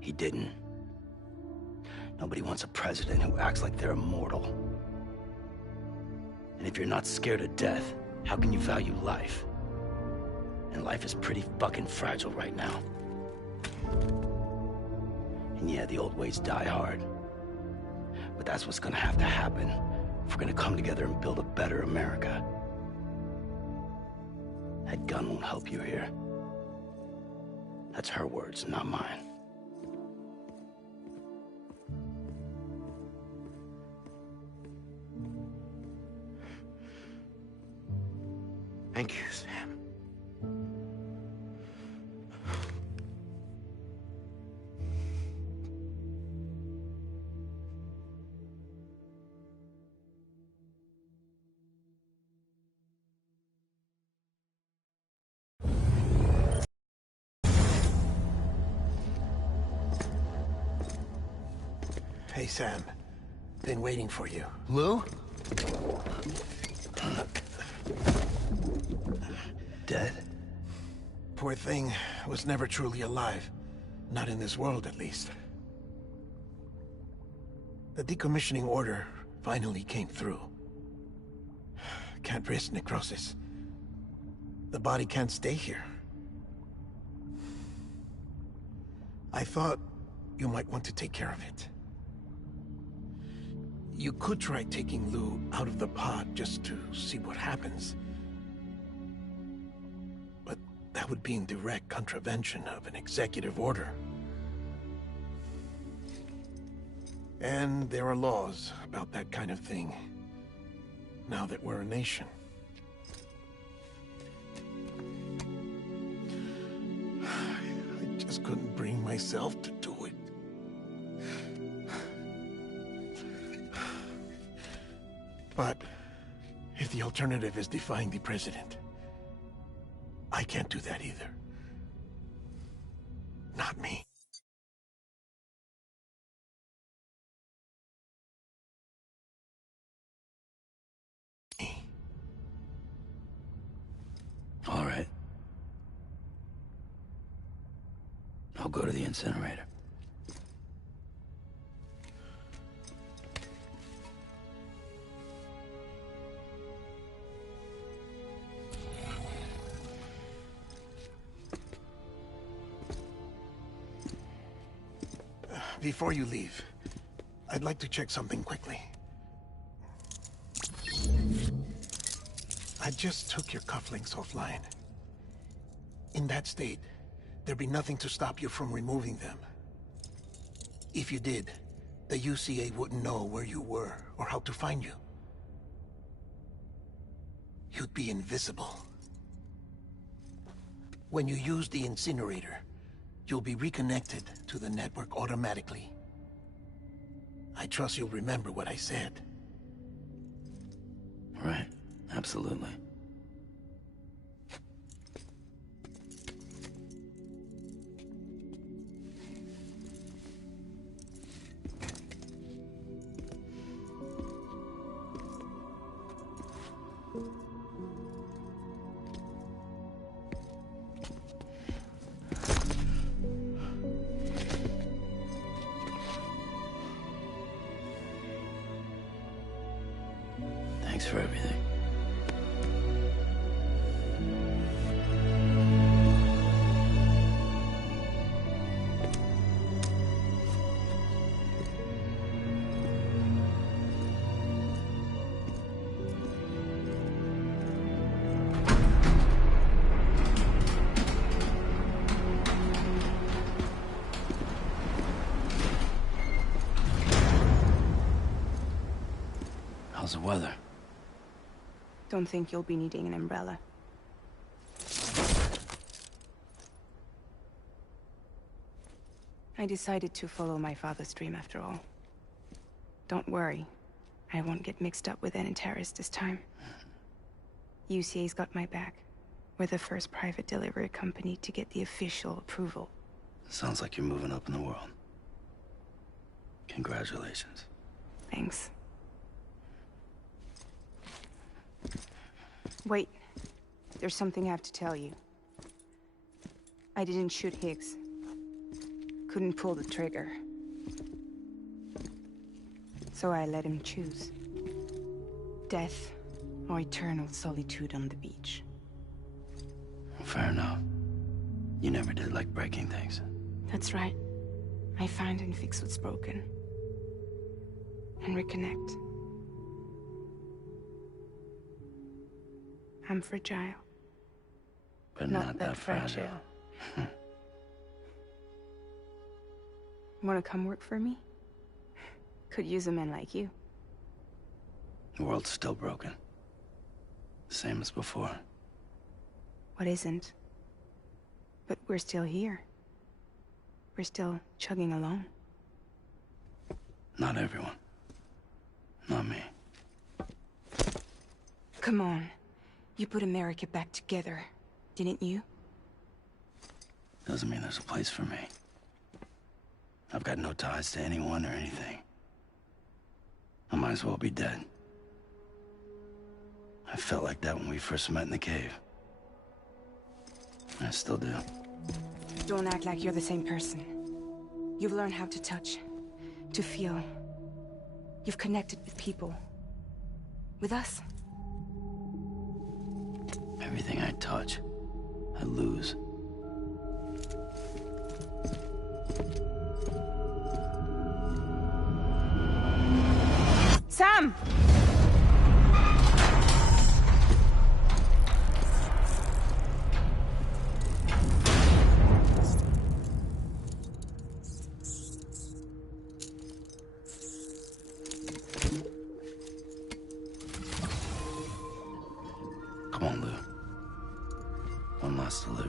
He didn't. Nobody wants a president who acts like they're immortal. And if you're not scared of death, how can you value life? And life is pretty fucking fragile right now. And yeah, the old ways die hard. But that's what's gonna have to happen if we're gonna come together and build a better America. That gun won't help you here. That's her words, not mine. Thank you, Sam. Hey, Sam. Been waiting for you. Lou? Dead? Poor thing was never truly alive. Not in this world, at least. The decommissioning order finally came through. Can't risk necrosis. The body can't stay here. I thought you might want to take care of it. You could try taking Lou out of the pod just to see what happens. But that would be in direct contravention of an executive order. And there are laws about that kind of thing, now that we're a nation. I just couldn't bring myself to do it. But if the alternative is defying the president, I can't do that either. Not me. All right. I'll go to the incinerator. Before you leave, I'd like to check something quickly. I just took your cufflinks offline. In that state, there'd be nothing to stop you from removing them. If you did, the UCA wouldn't know where you were or how to find you. You'd be invisible. When you use the incinerator, you'll be reconnected to the network automatically. I trust you'll remember what I said. Right. Absolutely. Thanks for everything. How's the weather? Don't think you'll be needing an umbrella. I decided to follow my father's dream after all. Don't worry. I won't get mixed up with any terrorists this time. UCA's got my back. We're the first private delivery company to get the official approval. Sounds like you're moving up in the world. Congratulations. Thanks. Wait. There's something I have to tell you. I didn't shoot Higgs. Couldn't pull the trigger. So I let him choose. Death or eternal solitude on the beach. Fair enough. You never did like breaking things. That's right. I find and fix what's broken. And reconnect. I'm fragile. But not that fragile. Wanna come work for me? Could use a man like you. The world's still broken. Same as before. What isn't? But we're still here. We're still chugging along. Not everyone. Not me. Come on. You put America back together, didn't you? Doesn't mean there's a place for me. I've got no ties to anyone or anything. I might as well be dead. I felt like that when we first met in the cave. I still do. Don't act like you're the same person. You've learned how to touch, to feel. You've connected with people. With us. Everything I touch, I lose. Sam! Come on, Lou. One last delivery.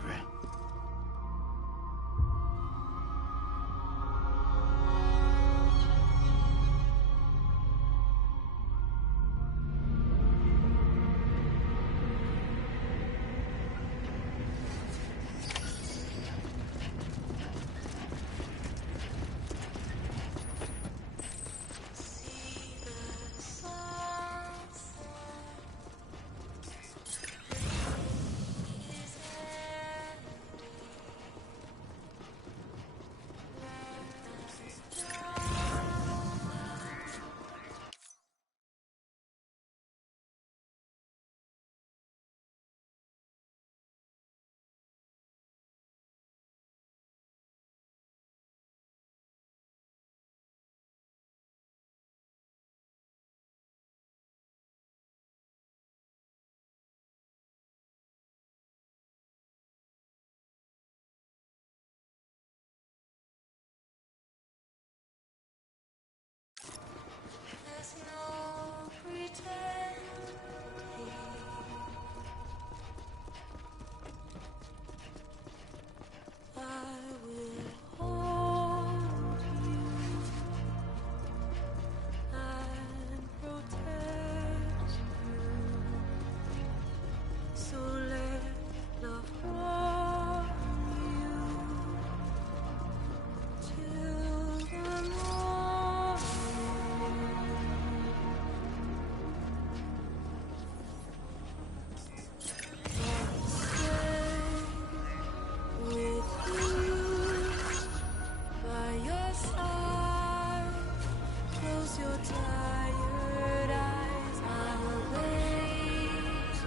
your tired eyes I'll wait,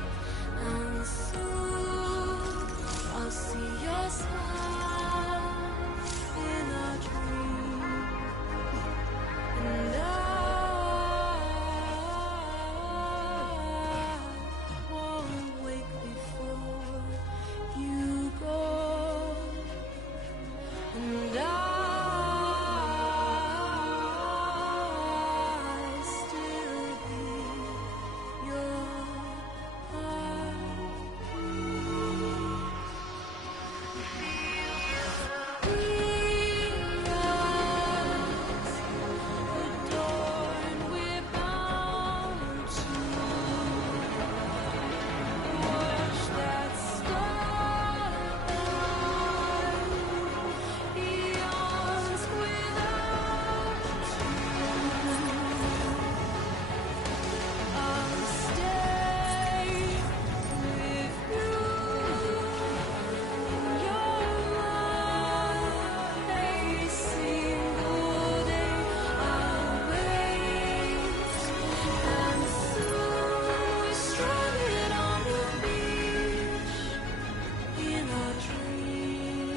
and soon I'll see your smile in a dream, and I won't wake before you go, and I still hear your heart. We rise, adorned, we're bound to watch that starlight yawns without I'll stay with you in your mind a single day. I'll wait, and soon we're stranded on the beach in a dream.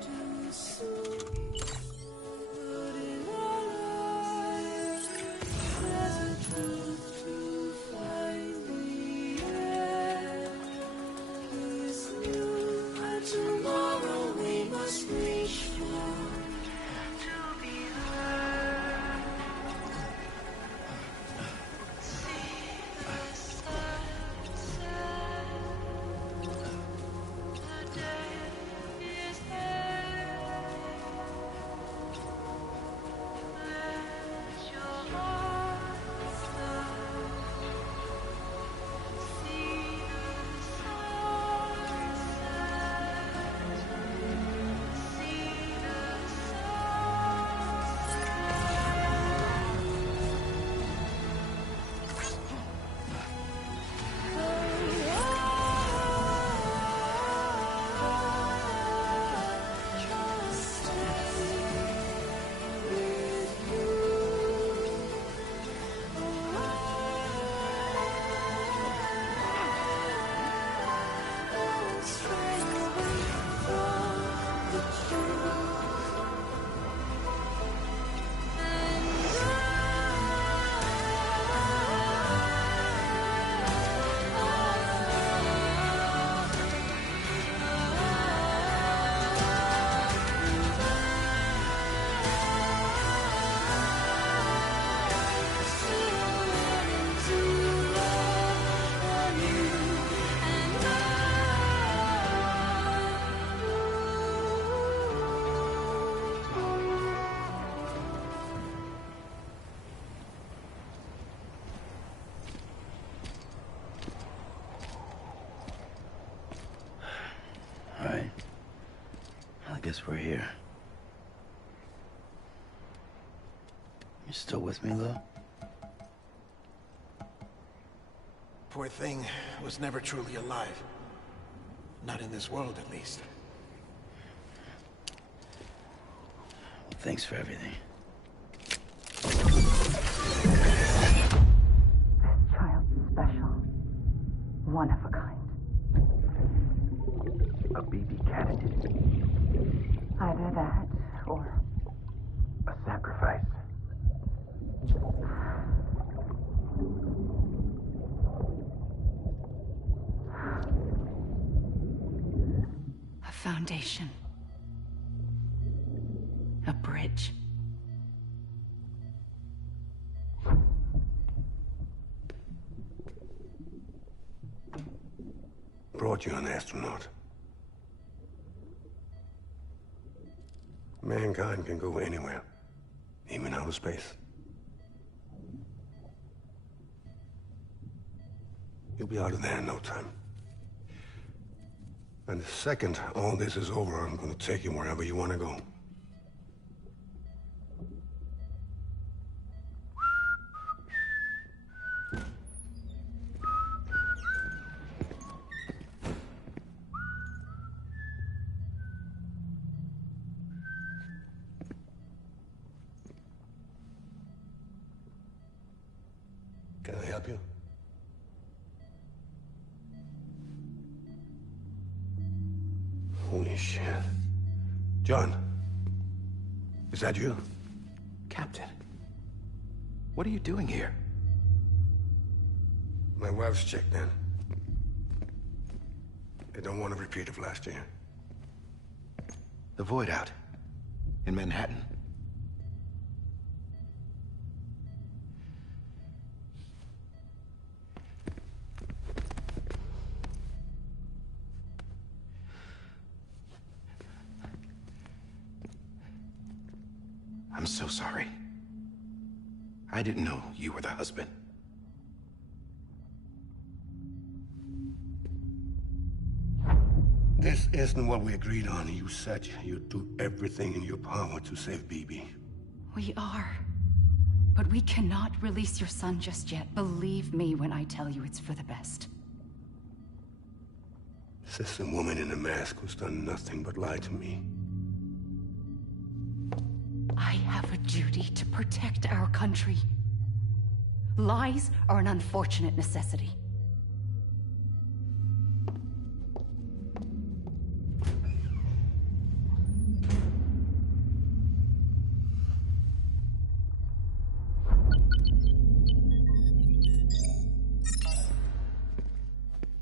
Too soon, but in our lives, there's a truth to find the end is new, and tomorrow we must reach for to be heard. See the sunset, the day is here. Let your heart start. See the sunset. See the All right. I guess we're here. You still with me, Lou? Poor thing was never truly alive. Not in this world, at least. Well, thanks for everything. Child special. One of a kind. A baby candidate. Either that, or A sacrifice. a foundation. A bridge. Brought you an astronaut. Mankind can go anywhere, even outer space. You'll be out of there in no time. And the second all this is over, I'm gonna take you wherever you want to go. Can I help you? Holy shit. John, is that you? Captain, what are you doing here? My wife's checked in. They don't want a repeat of last year. The Void out in Manhattan. I'm so sorry. I didn't know you were the husband. This isn't what we agreed on. You said you'd do everything in your power to save BB. We are. But we cannot release your son just yet. Believe me when I tell you it's for the best. This is a woman in a mask who's done nothing but lie to me. I have a duty to protect our country. Lies are an unfortunate necessity.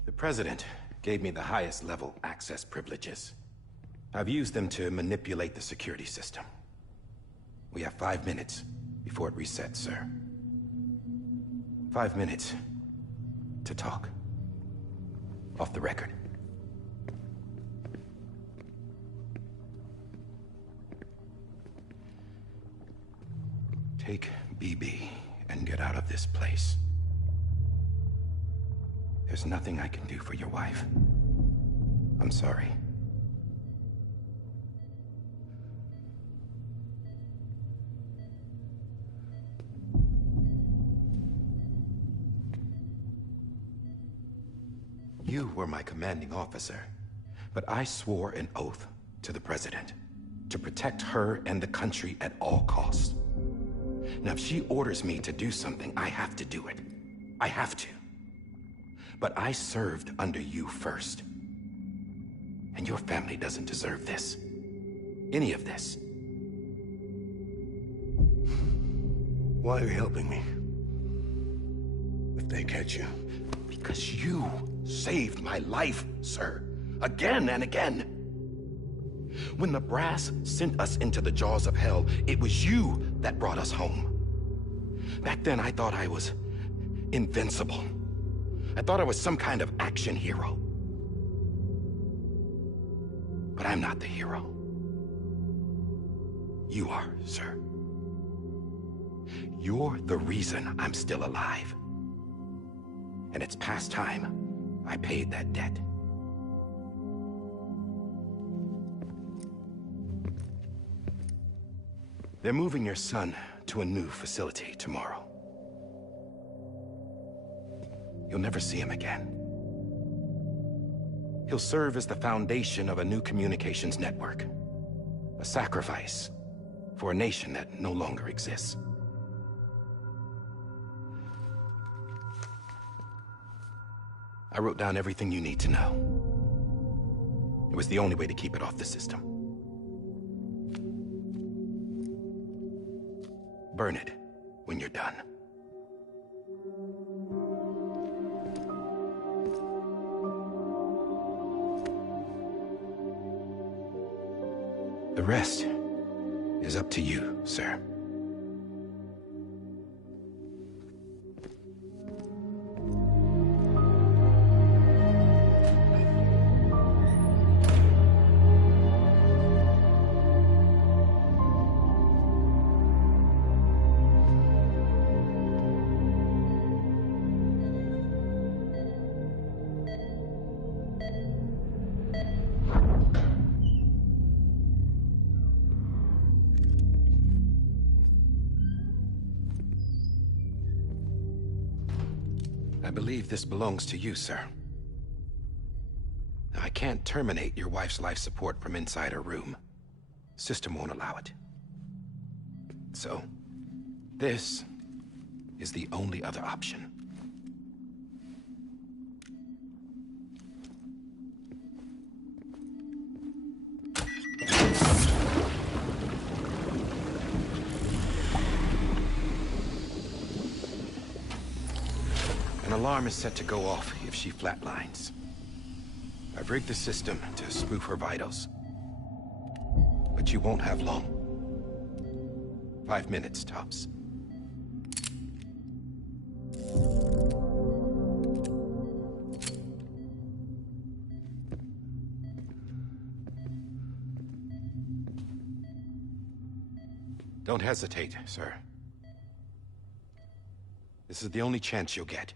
The President gave me the highest level access privileges. I've used them to manipulate the security system. We have 5 minutes before it resets, sir. 5 minutes to talk. Off the record. Take BB and get out of this place. There's nothing I can do for your wife. I'm sorry. You were my commanding officer, but I swore an oath to the President to protect her and the country at all costs. Now, if she orders me to do something, I have to do it. I have to. But I served under you first. And your family doesn't deserve this. Any of this. Why are you helping me? If they catch you. Because you saved my life, sir. Again and again. When the brass sent us into the jaws of hell, it was you that brought us home. Back then, I thought I was invincible. I thought I was some kind of action hero. But I'm not the hero. You are, sir. You're the reason I'm still alive. And it's past time I paid that debt. They're moving your son to a new facility tomorrow. You'll never see him again. He'll serve as the foundation of a new communications network. A sacrifice for a nation that no longer exists. I wrote down everything you need to know. It was the only way to keep it off the system. Burn it when you're done. The rest is up to you, sir. I believe this belongs to you, sir. I can't terminate your wife's life support from inside her room. System won't allow it. So, this is the only other option. An alarm is set to go off if she flatlines. I've rigged the system to spoof her vitals. But you won't have long. 5 minutes, tops. Don't hesitate, sir. This is the only chance you'll get.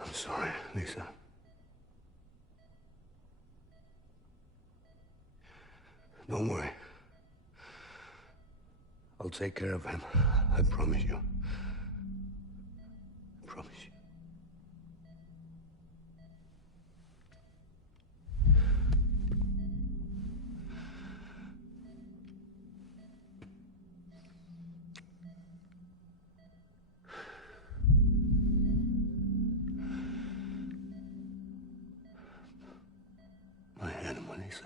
I'm sorry, Lisa. Don't worry. I'll take care of him. I promise you. I promise you. My animal, Lisa.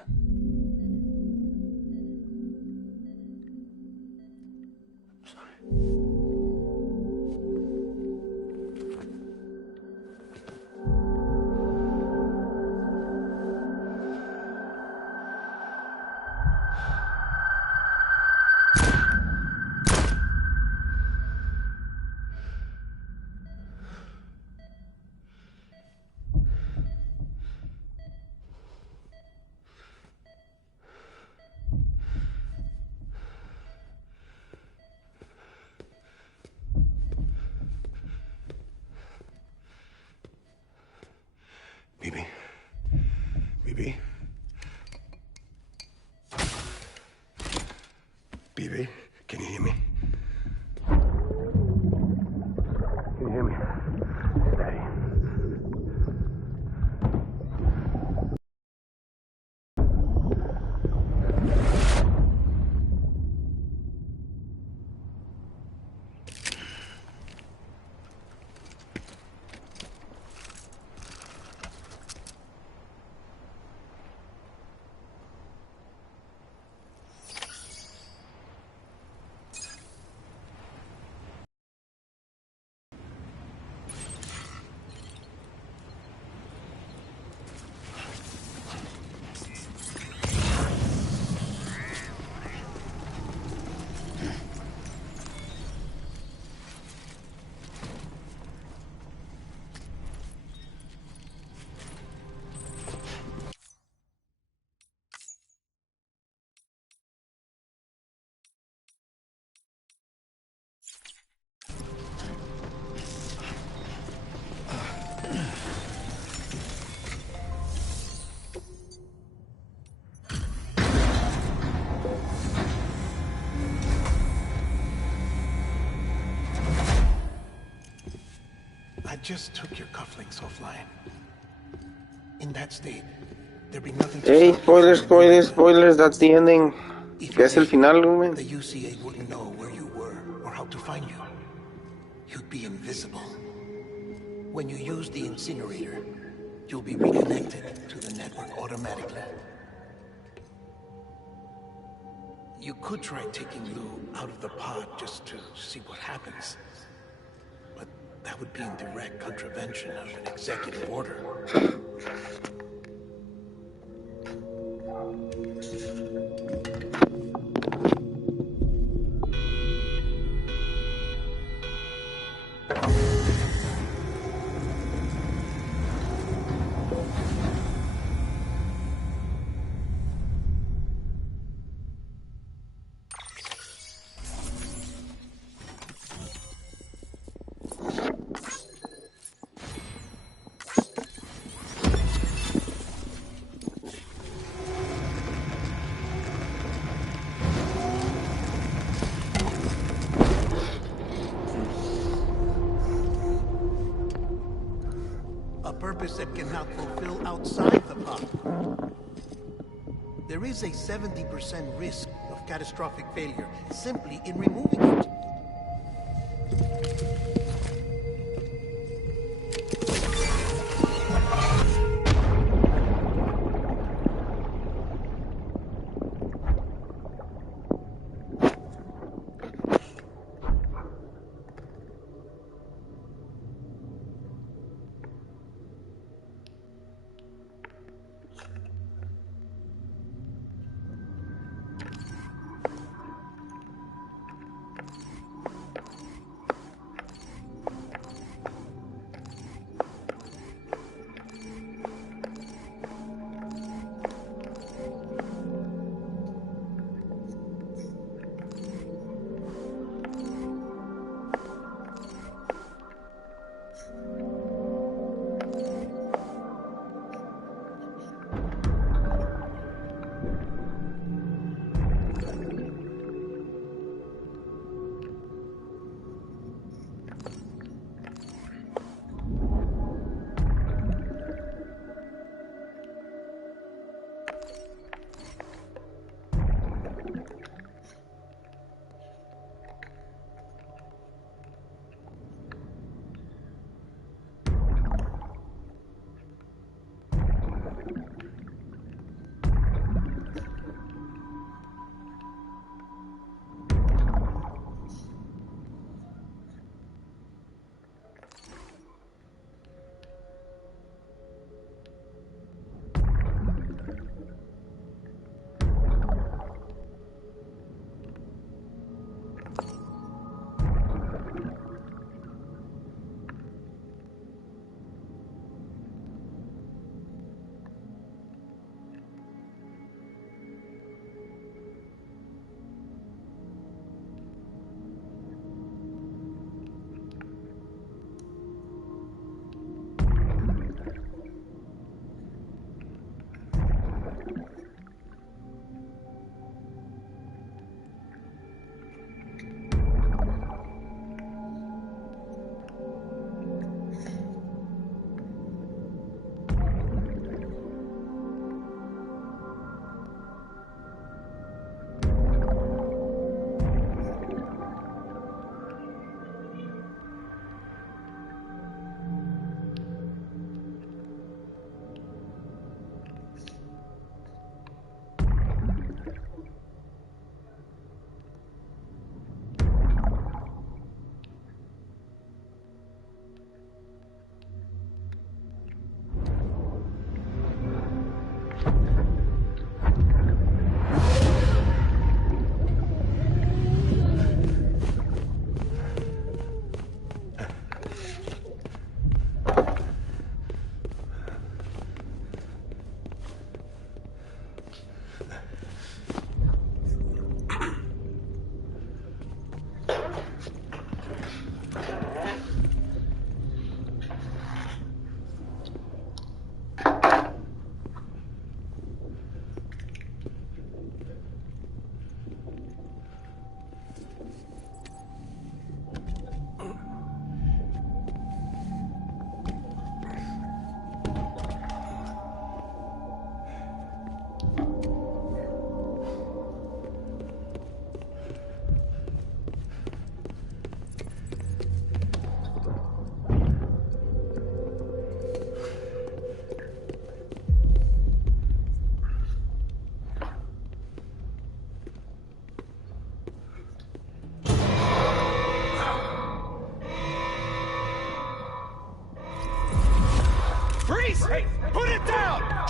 I'm sorry. Bibi. Bibi. Bibi, can you hear me? Can you hear me? Steady. I just took your cufflinks offline. In that state, there'd be nothing to Hey, stop you spoilers, from removing spoilers, them. spoilers, that's the ending. If ¿Qué you es el did, final, güey? the UCA wouldn't know where you were or how to find you. You'd be invisible. When you use the incinerator, you'll be reconnected to the network automatically. You could try taking Lou out of the pod just to see what happens. But that would be in direct contravention of an executive order. A purpose that cannot fulfill outside the pod. There is a 70% risk of catastrophic failure simply in removing it.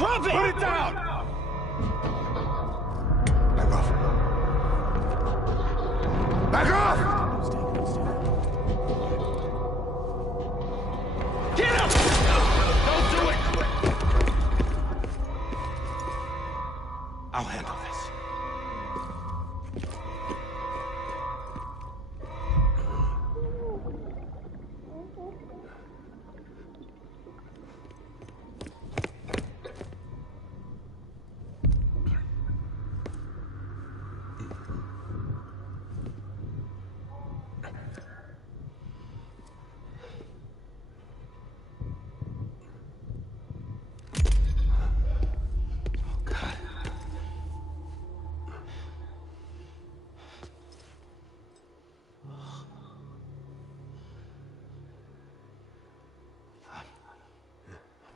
Drop it! Put it down! Back off. Back off! Get him! Don't do it! I'll handle this.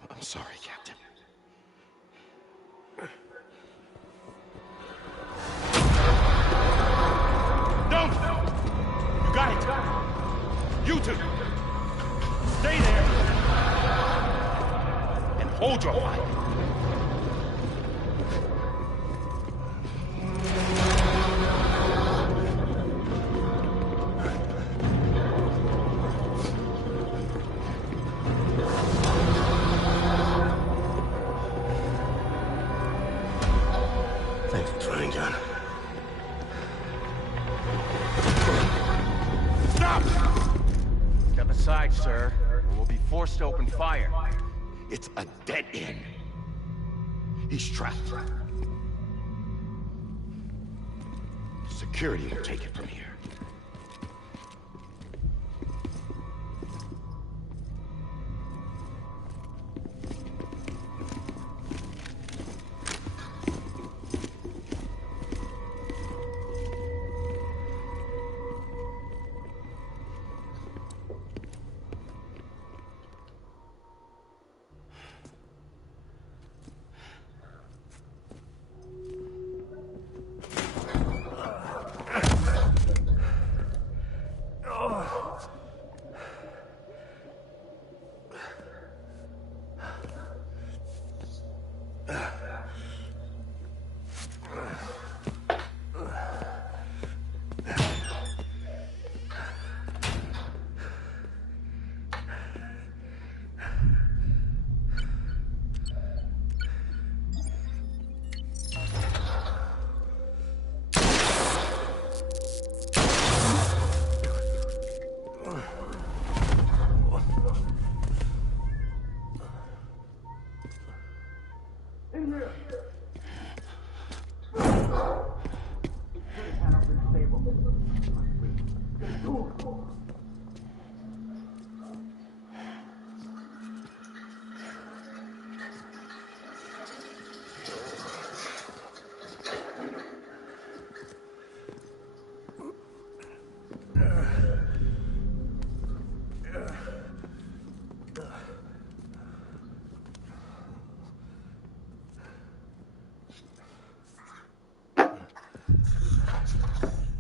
I'm sorry, Captain. Don't! You got it! You two! Stay there! And hold your fire! Thanks for trying, John. Stop! Step aside, sir, or we'll be forced to open fire. It's a dead end. He's trapped. Security will take it from here.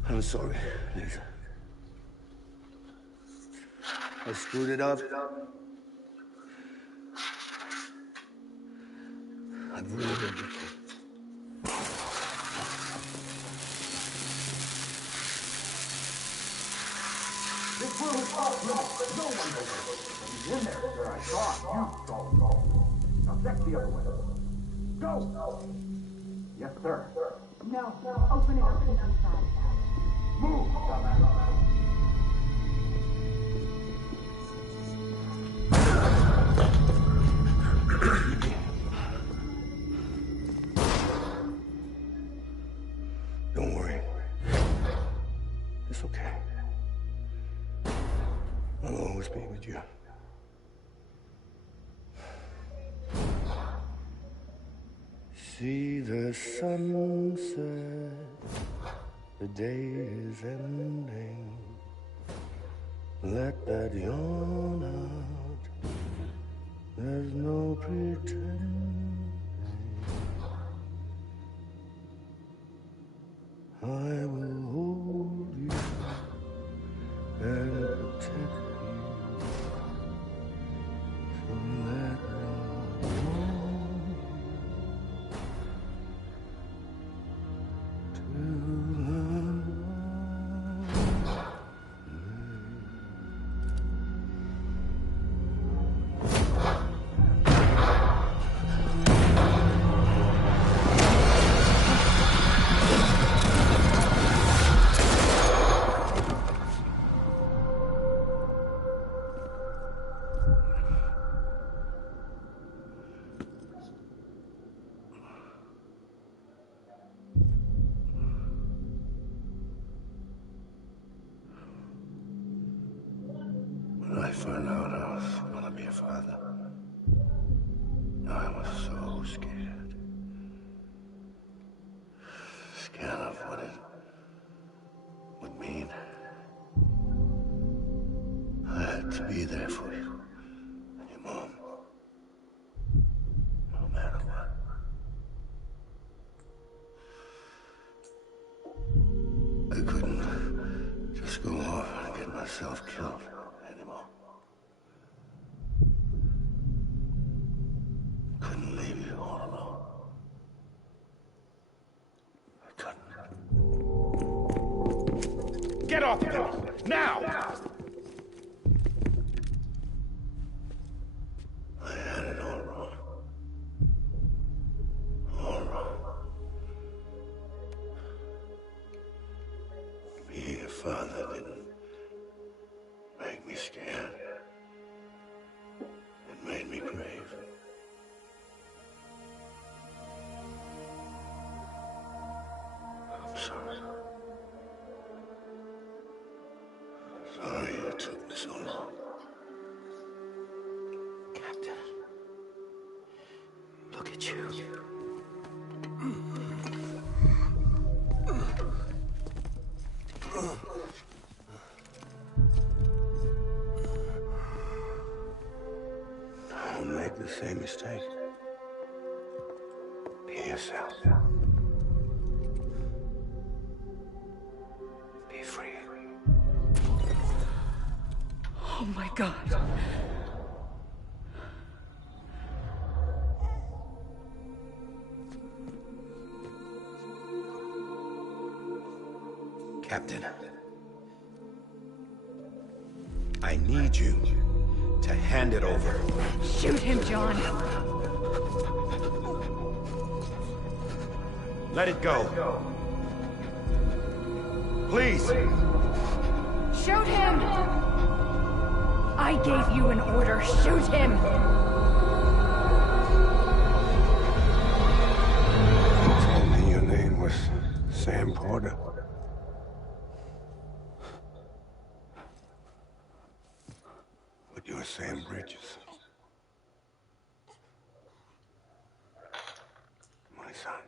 I'm sorry, Lisa. I screwed it up. I've ruined everything. This room is off limits. No one knows it. He's in there, sir. I saw him. You saw him. Now check the other way. Go! Yes, sir. No, open it up to the inside. Move, dumbass. Don't worry. It's okay. I'll always be with you. See the sunset, the day is ending. Let that yawn out, there's no pretending. I will hold you and protect you from that yawn. found out I was gonna be a father, I was so scared. Scared of what it would mean. I had to be there for you and your mom, no matter what. I couldn't just go off and get myself killed anymore. Couldn't leave you all alone. I couldn't. Get off of him! Now! I had it all wrong. All wrong. Being a father didn't make me scared. It made me brave. I'm sorry. Sorry it took me so long. Captain, look at you. Don't make the same mistake. Be yourself. Be free. Oh my God. Captain, I need you to hand it over. Shoot him, John. Let it go. Please. Shoot him! I gave you an order. Shoot him! You told me your name was Sam Porter. But you're Sam Bridges. My son.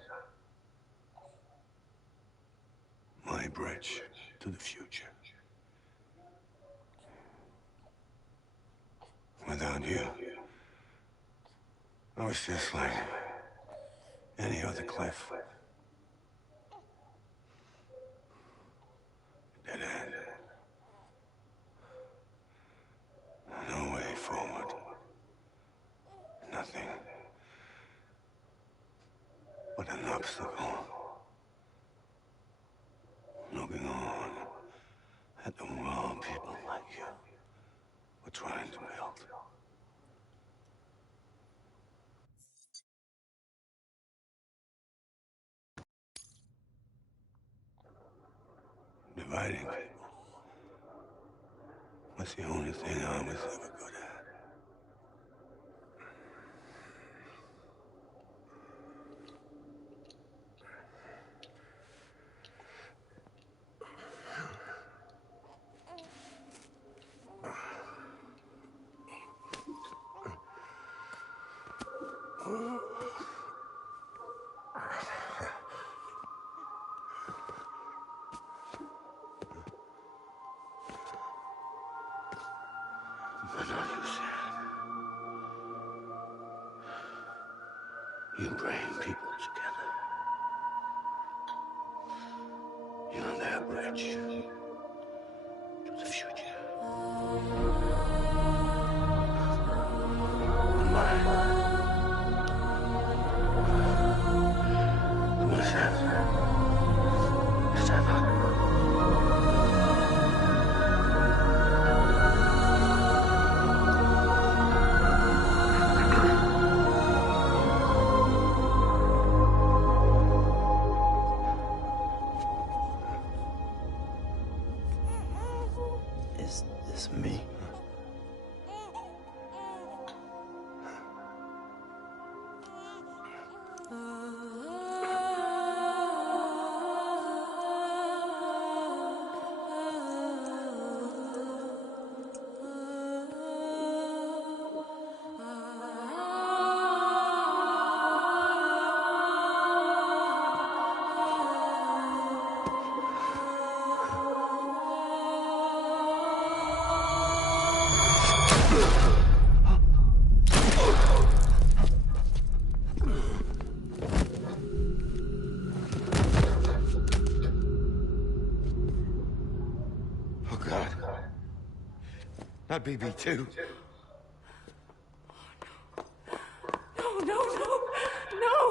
My bridge to the future. Without you, I was just like any other Cliff. Dead end. No way forward. Nothing but an obstacle. Looking on at the world people like you were trying to build. Dividing people was the only thing I was ever good at. But are you sad? You bring people together. You're their bridge to the future. Mine. Come on, Sam. Stand up. Is this me? Oh, God. Not BB2. No, no, no, no!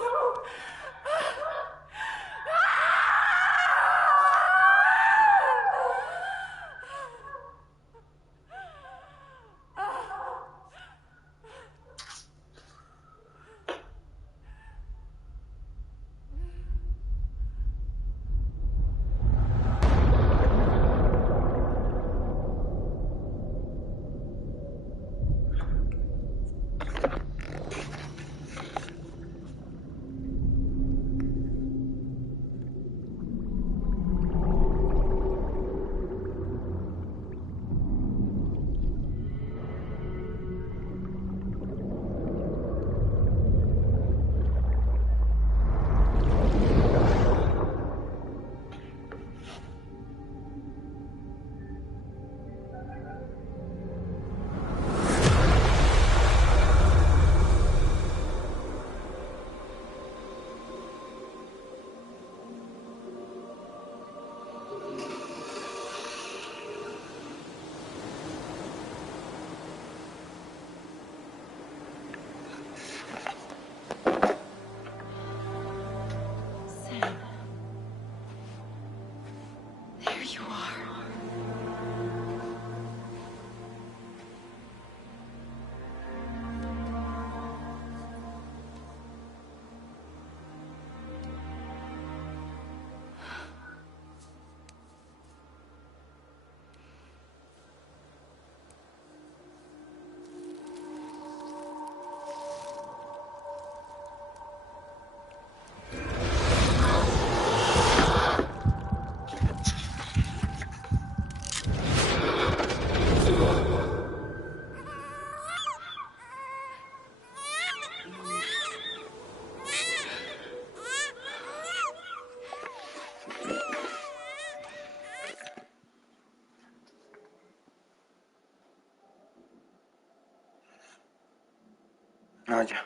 There you are. Nadja.